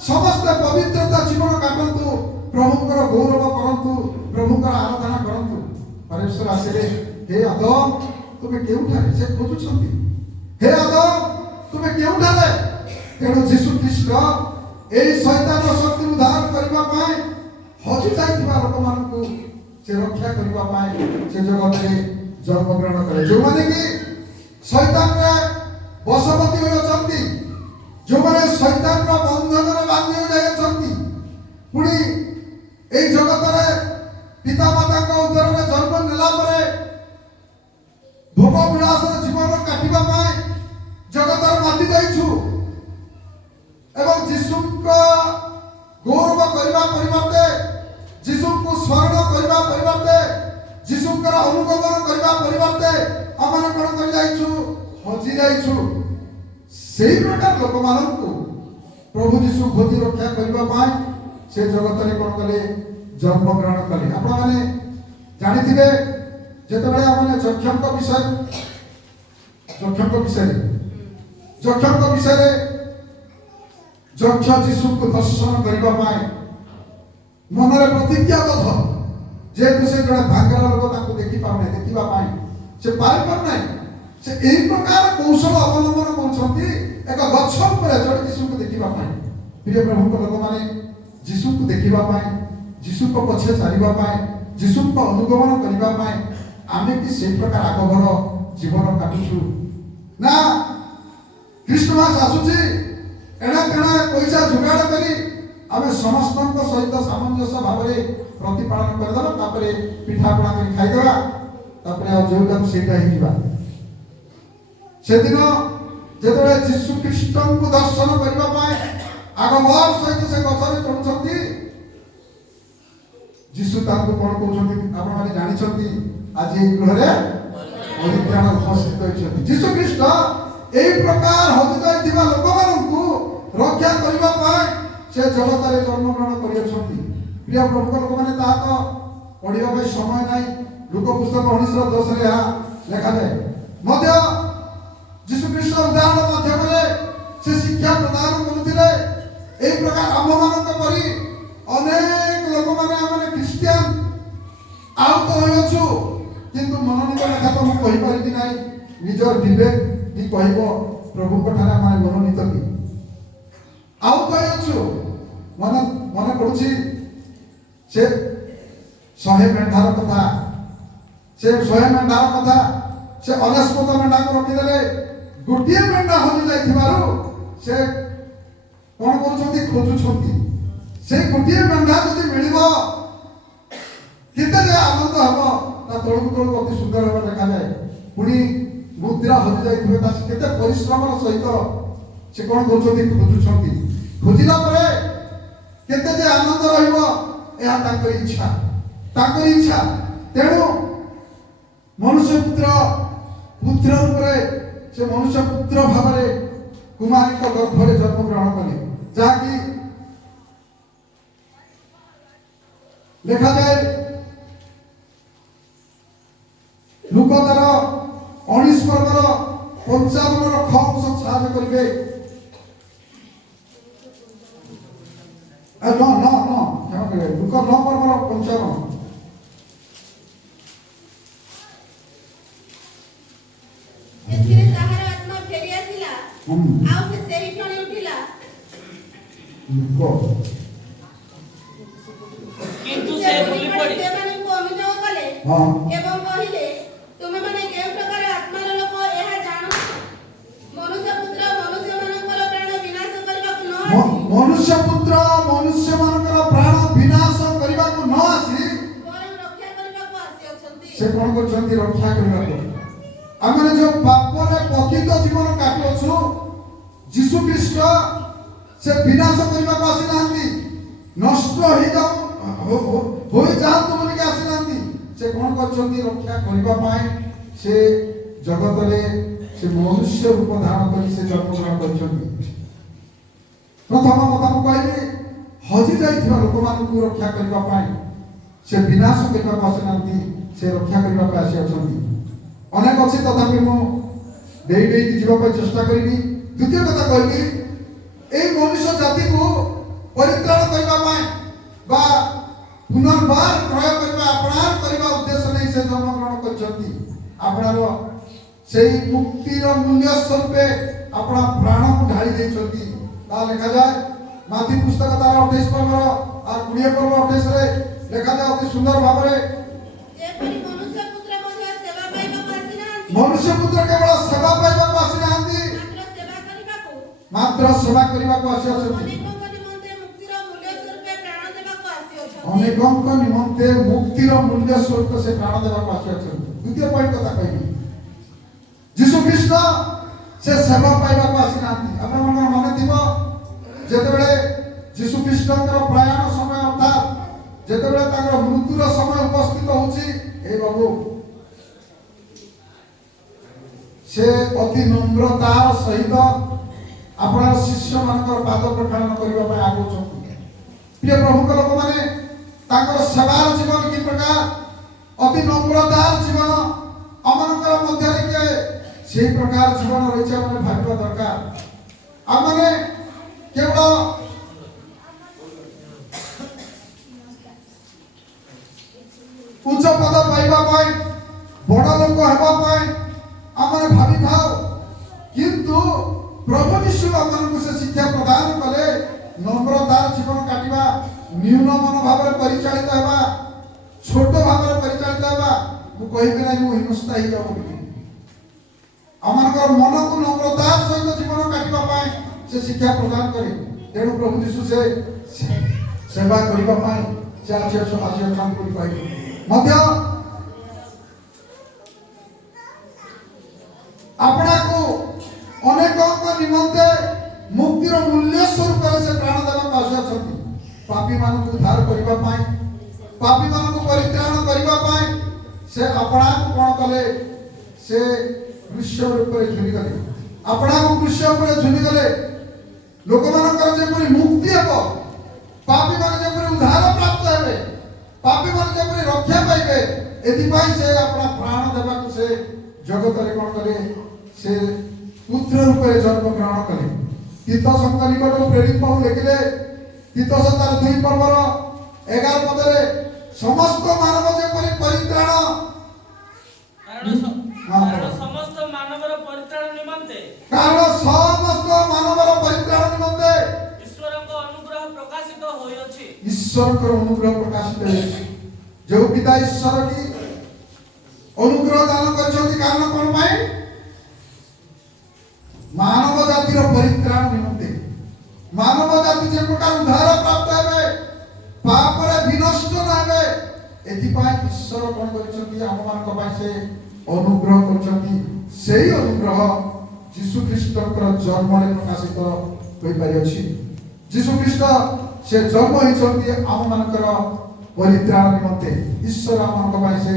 ସମସ୍ତେ ପବିତ୍ରତା ଜୀବନ କାଟନ୍ତୁ, ପ୍ରଭୁଙ୍କର ଗୌରବ କରନ୍ତୁ, ପ୍ରଭୁଙ୍କର ଆରାଧନା କରନ୍ତୁ। ପରମେଶ୍ୱର ଆସିଲେ, ହେ ଆଦମ ତୁମେ କେଉଁଠାରେ? ସେ ଖୋଜୁଛନ୍ତି, ହେ ଆଦମ ତୁମେ କେଉଁଠାରେ? ତେଣୁ ଯୀଶୁ ଖ୍ରୀଷ୍ଟ ଏହି ଶୈତାନ ଶକ୍ତି ଉଦ୍ଧାର କରିବା ପାଇଁ ହଜି ଯାଇଥିବା ଲୋକମାନଙ୍କୁ ସେ ରକ୍ଷା କରିବା ପାଇଁ ସେ ଜଗତରେ ଜନ୍ମଗ୍ରହଣ କଲେ। ଯେଉଁମାନେ କି ଶୈତାନରେ ବଶବର୍ତ୍ତୀ ହୋଇଅଛନ୍ତି, ଯେଉଁମାନେ ଶୈତାନର ବନ୍ଧନରେ ବାନ୍ଧି ହୋଇଯାଇଅଛନ୍ତି, ପୁଣି ଏହି ଜଗତରେ ପିତାମାତାଙ୍କ ଉଦରରେ ଜନ୍ମ ନେଲା ପରେ ଭୋଗ ବିଳାସର ଜୀବନ କାଟିବା ପାଇଁ ଜଗତର ମାତି ଯାଇଛୁ ଏବଂ ଯୀଶୁଙ୍କ ଗୌରବ କରିବା ପରିବର୍ତ୍ତେ, ଯୀଶୁଙ୍କୁ ସ୍ମରଣ କରିବା ପରିବର୍ତ୍ତେ, ଯୀଶୁଙ୍କର ଅନୁଗମନ କରିବା ପରିବର୍ତ୍ତେ ଆମେ କଣ କରି ଯାଇଛୁ? ହଜି ଯାଇଛୁ। ସେହି ପ୍ରକାର ଲୋକମାନଙ୍କୁ ପ୍ରଭୁ ଯୀଶୁ ଖୋଜି ରକ୍ଷା କରିବା ପାଇଁ ସେ ଜଗତରେ କଣ କଲେ? ଜନ୍ମଗ୍ରହଣ କଲେ। ଆପଣମାନେ ଜାଣିଥିବେ ଯେତେବେଳେ ଆମେ ଯକ୍ଷଙ୍କ ବିଷୟରେ ଯକ୍ଷ ଯୀଶୁଙ୍କୁ ଦର୍ଶନ କରିବା ପାଇଁ ମନରେ ପ୍ରତିଜ୍ଞାବଦ୍ଧ, ଯେହେତୁ ସେ ଜଣେ ଭାଙ୍ଗରା ଲୋକ, ତାଙ୍କୁ ଦେଖିପାରୁନାହିଁ, ଦେଖିବା ପାଇଁ ସେ ପାରିପାରୁନାହିଁ। ସେ ଏହି ପ୍ରକାର କୌଶଳ ଅବଲମ୍ବନ କରୁଛନ୍ତି ଏକ ଗଛ ଉପରେ ଚଢ଼ି ଯୀଶୁଙ୍କୁ ଦେଖିବା ପାଇଁ। ପ୍ରିୟ ପ୍ରଭୁଙ୍କ ଲୋକମାନେ ଯୀଶୁଙ୍କୁ ଦେଖିବା ପାଇଁ, ଯୀଶୁଙ୍କ ପଛେ ଚାଲିବା ପାଇଁ, ଯୀଶୁଙ୍କ ଅନୁଗମନ କରିବା ପାଇଁ ଆମେ କି ସେହି ପ୍ରକାର ଆଗଭର ଜୀବନ କାଟୁଛୁ ନା? ଖ୍ରୀଷ୍ଟମାସ ଆସୁଛି, ଏଣେ ତେଣେ ପଇସା ଯୋଗାଡ଼ କରି ଆମେ ସମସ୍ତଙ୍କ ସହିତ ସାମଞ୍ଜସ୍ୟ ଭାବରେ ପ୍ରତିପାଳନ କରିଦେବା, ତାପରେ ପିଠାପଣା କରି ଖାଇଦେବା, ତାପରେ ଆଉ ଯୋଉଟାକୁ ସେଇଟା ହେଇଯିବା। ସେଦିନ ଯେତେବେଳେ ଯୀଶୁ ଖ୍ରୀଷ୍ଟଙ୍କୁ ଦର୍ଶନ କରିବା ପାଇଁ ଆଗମନ ସହିତ ସେ ଗଛରେ ଚଢୁଛନ୍ତି, ଯୀଶୁ ତାଙ୍କୁ କଣ କହୁଛନ୍ତି ଆପଣମାନେ ଜାଣିଛନ୍ତି? ଆଜି ଏହି ଗୃହରେ ପରିତ୍ରାଣ ଉପସ୍ଥିତ ହୋଇଛନ୍ତି। ଯୀଶୁ ଖ୍ରୀଷ୍ଟ ଏହି ପ୍ରକାର ହଜି ଯାଇଥିବା ଲୋକମାନଙ୍କୁ ରକ୍ଷା କରିବା ପାଇଁ ସେ ଜଗତରେ ଜନ୍ମଗ୍ରହଣ କରିଅଛନ୍ତି। ପ୍ରିୟ ପ୍ରଭୁଙ୍କ ଲୋକମାନେ, ତାହା ତ ପଢିବା ପାଇଁ ସମୟ ନାହିଁ। ଲୁକ ପୁସ୍ତକ 19:10 ଏହା ଲେଖାଯାଏ। ମଧ୍ୟ ଯୀଶୁ ଖ୍ରୀଷ୍ଟ ଉଦାହରଣ ମାଧ୍ୟମରେ ସେ ଶିକ୍ଷା ପ୍ରଦାନ କରୁଥିଲେ। ଏହି ପ୍ରକାର ଆମ୍ଭମାନଙ୍କ ପରି ଅନେକ ଲୋକମାନେ ଆମେ ଖ୍ରୀଷ୍ଟିଆନ ଆହତ ହୋଇଅଛୁ, କିନ୍ତୁ ମନୋନୀତ ଲେଖା ତ ମୁଁ କହିପାରିବି ନାହିଁ। ନିଜର ବିବେକ ହିଁ କହିବ ପ୍ରଭୁଙ୍କ ଠାରେ ଆମେ ମନୋନୀତ କି ଆହତ ହୋଇଅଛୁ। ମନେ ପଡୁଛି ସେ 100 ମେଣ୍ଢାର କଥା, ସେ 100 ମେଣ୍ଢାର କଥା। ସେ 99 ମେଣ୍ଢାକୁ ରଖିଦେଲେ, ଗୋଟିଏ ମେଣ୍ଢା ହଜି ଯାଇଥିବାରୁ ସେ କଣ କରୁଛନ୍ତି? ଖୋଜୁଛନ୍ତି। ସେଇ ଗୋଟିଏ ମେଣ୍ଢା ଯଦି ମିଳିବ କେତେ ଯେ ଆନନ୍ଦ ହବ, ତା ତଳକୁ ତଳକୁ ଅତି ସୁନ୍ଦର ଭାବରେ ଦେଖାଯାଏ। ପୁଣି ମୁଦ୍ରା ହଜି ଯାଇଥିବେ, ତା କେତେ ପରିଶ୍ରମର ସହିତ ସେ କଣ କରୁଛନ୍ତି? ଖୋଜୁଛନ୍ତି। ଖୋଜିଲା ପରେ କେତେ ଯେ ଆନନ୍ଦ ରହିବ, ଏହା ତାଙ୍କର ଇଚ୍ଛା, ତାଙ୍କର ଇଚ୍ଛା। ତେଣୁ ମନୁଷ୍ୟ ପୁତ୍ର ରୂପରେ ସେ ମନୁଷ୍ୟ ପୁତ୍ର ଭାବରେ କୁମାରୀଙ୍କ ଗର୍ଭରେ ଜନ୍ମଗ୍ରହଣ କଲେ, ଯାହାକି ଲେଖାଯାଏ ଲୁକ 19 ପର୍ବର 55ର ଖ ଅଂଶ ସାହାଯ୍ୟ କରିବେ। ନ କ୍ଷମା କରିବେ, ଲୁକ 9 ପର୍ବର 55। ସେଥିରେ ତାହାର ଆତ୍ମା ଫେରି ଆସିଲା, ଆଉ ସେ ସେହି କ୍ଷଣି ଉଠିଲା। ଲୁକ କିନ୍ତୁ ସେ ସେ ବୁଲି ବୁଲି ପଡ଼ି ପଡ଼ି ସେମାନଙ୍କୁ ଅନୁଯୋଗ କଲେ ହଁ ଏବଂ କହିଲେ, ତୁମେମାନେ କେଉଁ ପ୍ରକାର ଆତ୍ମାର ଲୋକ ଏହା ଜାଣୁଛ? ମନୁଷ୍ୟପୁତ୍ର ମନୁଷ୍ୟମାନଙ୍କର ପ୍ରାଣ ବିନାଶ କରିବାକୁ ନ ଆସି ମନୁଷ୍ୟ ପୁତ୍ର ମନୁଷ୍ୟମାନଙ୍କର ପ୍ରାଣ ବିନାଶ କରିବାକୁ ନ ଆସି ବରଂ ରକ୍ଷା କରିବାକୁ ଆସିଅଛନ୍ତି। ସେ କଣ କରୁଛନ୍ତି? ରକ୍ଷା କରିବାକୁ। ଆମେ ଯୋଉ ପାପରେ ପତିତ ଜୀବନ କାଟୁଅଛୁ, ଯୀଶୁ ଖ୍ରୀଷ୍ଟ ସେ ବିନାଶ କରିବାକୁ ଆସିନାହାନ୍ତି, ନଷ୍ଟ ହୋଇଯାଆନ୍ତୁ ବୋଲିକି ଆସିନାହାନ୍ତି। ସେ କଣ କରିଛନ୍ତି? ରକ୍ଷା କରିବା ପାଇଁ ସେ ଜଗତରେ ସେ ମନୁଷ୍ୟ ରୂପ ଧାରଣ କରି ସେ ଜନ୍ମଗ୍ରହଣ କରିଛନ୍ତି। ପ୍ରଥମ କଥା ମୁଁ କହିଲି, ହଜି ଯାଇଥିବା ଲୋକମାନଙ୍କୁ ରକ୍ଷା କରିବା ପାଇଁ ସେ ବିନାଶ କରିବାକୁ ଆସିନାହାନ୍ତି, ସେ ରକ୍ଷା କରିବା ପାଇଁ ଆସିଅଛନ୍ତି। ଅନେକ ଅଛି, ତଥାପି ମୁଁ ଦେଇକି ଯିବା ପାଇଁ ଚେଷ୍ଟା କରିବି। ଦ୍ୱିତୀୟ କଥା କହିଲି, এই ମନୁଷ୍ୟ ଜାତିକୁ ପରିତ୍ରାଣ କରିବା ପାଇଁ ବା ପୁନର୍ବାର ପ୍ରୟୋଗ କରିବା, ଆପଣାର କରିବା ଉଦ୍ଦେଶ୍ୟ ନେଇ ସେ ଜନ୍ମଗ୍ରହଣ କରିଛନ୍ତି। ଆପଣାର ସେଇ ମୁକ୍ତିର ମୂଲ୍ୟ ସ୍ୱରୂପେ ଆପଣା ପ୍ରାଣକୁ ଢାଳି ଦେଇଛନ୍ତି। ତାହା ଲେଖାଯାଏ ମାଥି ପୁସ୍ତକ ତାର 28 ପର୍ବର আর 20 ପର୍ବ 28ରେ ଲେଖାଯାଏ ଅତି ସୁନ୍ଦର ଭାବରେ, ଯେପରି ମନୁଷ୍ୟପୁତ୍ର ମଧ୍ୟ ସେବା ପାଇବାକୁ ଆସିନାହାନ୍ତି, ମନୁଷ୍ୟ ପୁତ୍ର କେବଳ ସେବା ପାଇବାକୁ ଆସିନାହାନ୍ତି, ମାତ୍ର ସେବା କରିବାକୁ ଆସିଅଛନ୍ତି। ଅନେକଙ୍କ ନିମନ୍ତେ ମୁକ୍ତିର ମୂଲ୍ୟ ସ୍ୱରୂପ ଅନେକଙ୍କ ନିମନ୍ତେ ମୁକ୍ତିର ମୂଲ୍ୟ ସ୍ୱରୂପ ପ୍ରାଣ ଦେବାକୁ ଆସିଅଛନ୍ତି। ସେ ପ୍ରାଣ ଦେବାକୁ ଆସିଅଛନ୍ତି। ଦ୍ୱିତୀୟ ପଏଣ୍ଟ କଥା କହିବି, ଯୀଶୁ ଖ୍ରୀଷ୍ଟ ସେ ସେବା ପାଇବାକୁ ଆସିନାହାନ୍ତି। ଆପଣଙ୍କର ମନେ ଥିବ, ଯେତେବେଳେ ଯୀଶୁ ଖ୍ରୀଷ୍ଟଙ୍କର ପ୍ରୟାଣ ସମୟ ଅର୍ଥାତ୍ ଯେତେବେଳେ ତାଙ୍କର ମୃତ୍ୟୁର ସମୟ ଉପସ୍ଥିତ ହେଉଛି, ଏ ବାବୁ ସେ ଅତି ନମ୍ରତାର ସହିତ ଆପଣଙ୍କ ଶିଷ୍ୟମାନଙ୍କର ପାଦ ପ୍ରକ୍ଷାଳନ କରିବା ପାଇଁ ଆଗଉଛନ୍ତି। ପ୍ରିୟ ପ୍ରଭୁଙ୍କ ଲୋକମାନେ, ତାଙ୍କର ସେବାର ଜୀବନ କି ପ୍ରକାର, ଅତି ନମ୍ରତାର ଜୀବନ ଆମମାନଙ୍କର ମଧ୍ୟରେ କିଏ ସେହି ପ୍ରକାର ଜୀବନ ରହିଛି, ଆମେ ଭାବିବା ଦରକାର। ଆମେ କେବଳ ଉଚ୍ଚ ପଦ ପାଇବା ପାଇଁ, ବଡ଼ ଲୋକ ହେବା ପାଇଁ ଆମେ ଭାବିଥାଉ, କିନ୍ତୁ ପ୍ରଭୁ ଯୀଶୁ ଆମମାନଙ୍କୁ ସେ ଶିକ୍ଷା ପ୍ରଦାନ କଲେ নম্রতার জীবন কাটিবা, ন্যূন মনোভাବରେ ପରିଚାଳିତ ହେବା, ଛୋଟ ଭାବରେ ପରିଚାଳିତ ହେବା। ମୁଁ କହିବି ନାହିଁ ମୁଁ ହିଂସ୍ତା ହେଇଯାଉ ବୋଲି। ଆମମାନଙ୍କର ମନକୁ নম্রତାର ସହିତ ଜୀବନ କାଟିବା ପାଇଁ ସେ ଶିକ୍ଷା ପ୍ରଦାନ କରେ। ତେଣୁ ପ୍ରଭୁ ଯୀଶୁ ସେ ସେବା କରିବା ପାଇଁ ସେ ଆସିଅଛନ୍ତି ବୋଲି କହିବେ। ମଧ୍ୟ ଆପଣଙ୍କୁ ଅନେକଙ୍କ ନିମନ୍ତେ ମୁକ୍ତିର ମୂଲ୍ୟ ସ୍ୱରୂପରେ ସେ ପ୍ରାଣ ଦେବାକୁ ଆସିଅଛନ୍ତି। ପାପୀମାନଙ୍କୁ ଉଦ୍ଧାର କରିବା ପାଇଁ, ପାପୀମାନଙ୍କୁ ପରିତ୍ରାଣ କରିବା ପାଇଁ ସେ ଆପଣଙ୍କୁ କ'ଣ କଲେ? ସେ କୃଷ୍ଣ ଉପରେ ଝୁଲିଗଲେ। ଆପଣଙ୍କୁ କୃଷ୍ଣ ଉପରେ ଝୁଲିଗଲେ। ଲୋକମାନଙ୍କର ଯେପରି ମୁକ୍ତି ହେବ, ପାପୀମାନେ ଯେପରି ଉଦ୍ଧାର ପ୍ରାପ୍ତ ହେବେ, ପାପୀମାନେ ଯେପରି ରକ୍ଷା ପାଇବେ, ଏଥିପାଇଁ ସେ ଆପଣ ପ୍ରାଣ ଦେବାକୁ ସେ ଜଗତରେ କ'ଣ କଲେ? ସେ ପୁତ୍ର ରୂପରେ ଜନ୍ମ ଗ୍ରହଣ କଲେ। ତୀତୋସଙ୍କ ନିକଟରୁ ପ୍ରେରିତ ପାଉଲ ଲେଖିଲେ, ତୀତୋସ ତାର 2 ପର୍ବର 11 ପଦରେ, ସମସ୍ତ ମାନବ ଯେପରି ପରିତ୍ରାଣ, କାରଣ ସମସ୍ତ ମାନବର ପରିତ୍ରାଣ ନିମନ୍ତେ ଈଶ୍ୱରଙ୍କ ଅନୁଗ୍ରହ ପ୍ରକାଶିତ ହୋଇଅଛି। ଈଶ୍ୱରଙ୍କର ଅନୁଗ୍ରହ ପ୍ରକାଶିତ ହୋଇଅଛି। ଯେଉଁ ପିତା ଈଶ୍ୱର କି ଅନୁଗ୍ରହ ଦାନ କରିଛନ୍ତି, କାରଣ କ'ଣ ପାଇଁ? ମାନବ ଜାତିର ପରିତ୍ରାଣ ନିମନ୍ତେ। ମାନବ ଜାତି ଯେ ପ୍ରକାର ଉଦ୍ଧାର ପ୍ରାପ୍ତ ହେବେ, ପାପରେ ବିନଷ୍ଟ ନ ହେବେ, ଏଥିପାଇଁ ଈଶ୍ୱର କ'ଣ କରିଛନ୍ତି? ଆମମାନଙ୍କ ପାଇଁ ସେ ଅନୁଗ୍ରହ କରିଛନ୍ତି। ସେହି ଅନୁଗ୍ରହ ଯୀଶୁ ଖ୍ରୀଷ୍ଟଙ୍କର ଜନ୍ମରେ ପ୍ରକାଶିତ ହୋଇପାରିଅଛି। ଯୀଶୁ ଖ୍ରୀଷ୍ଟ ସେ ଜନ୍ମ ହୋଇଛନ୍ତି ଆମମାନଙ୍କର ପରିତ୍ରାଣ ନିମନ୍ତେ। ଈଶ୍ୱର ଆମମାନଙ୍କ ପାଇଁ ସେ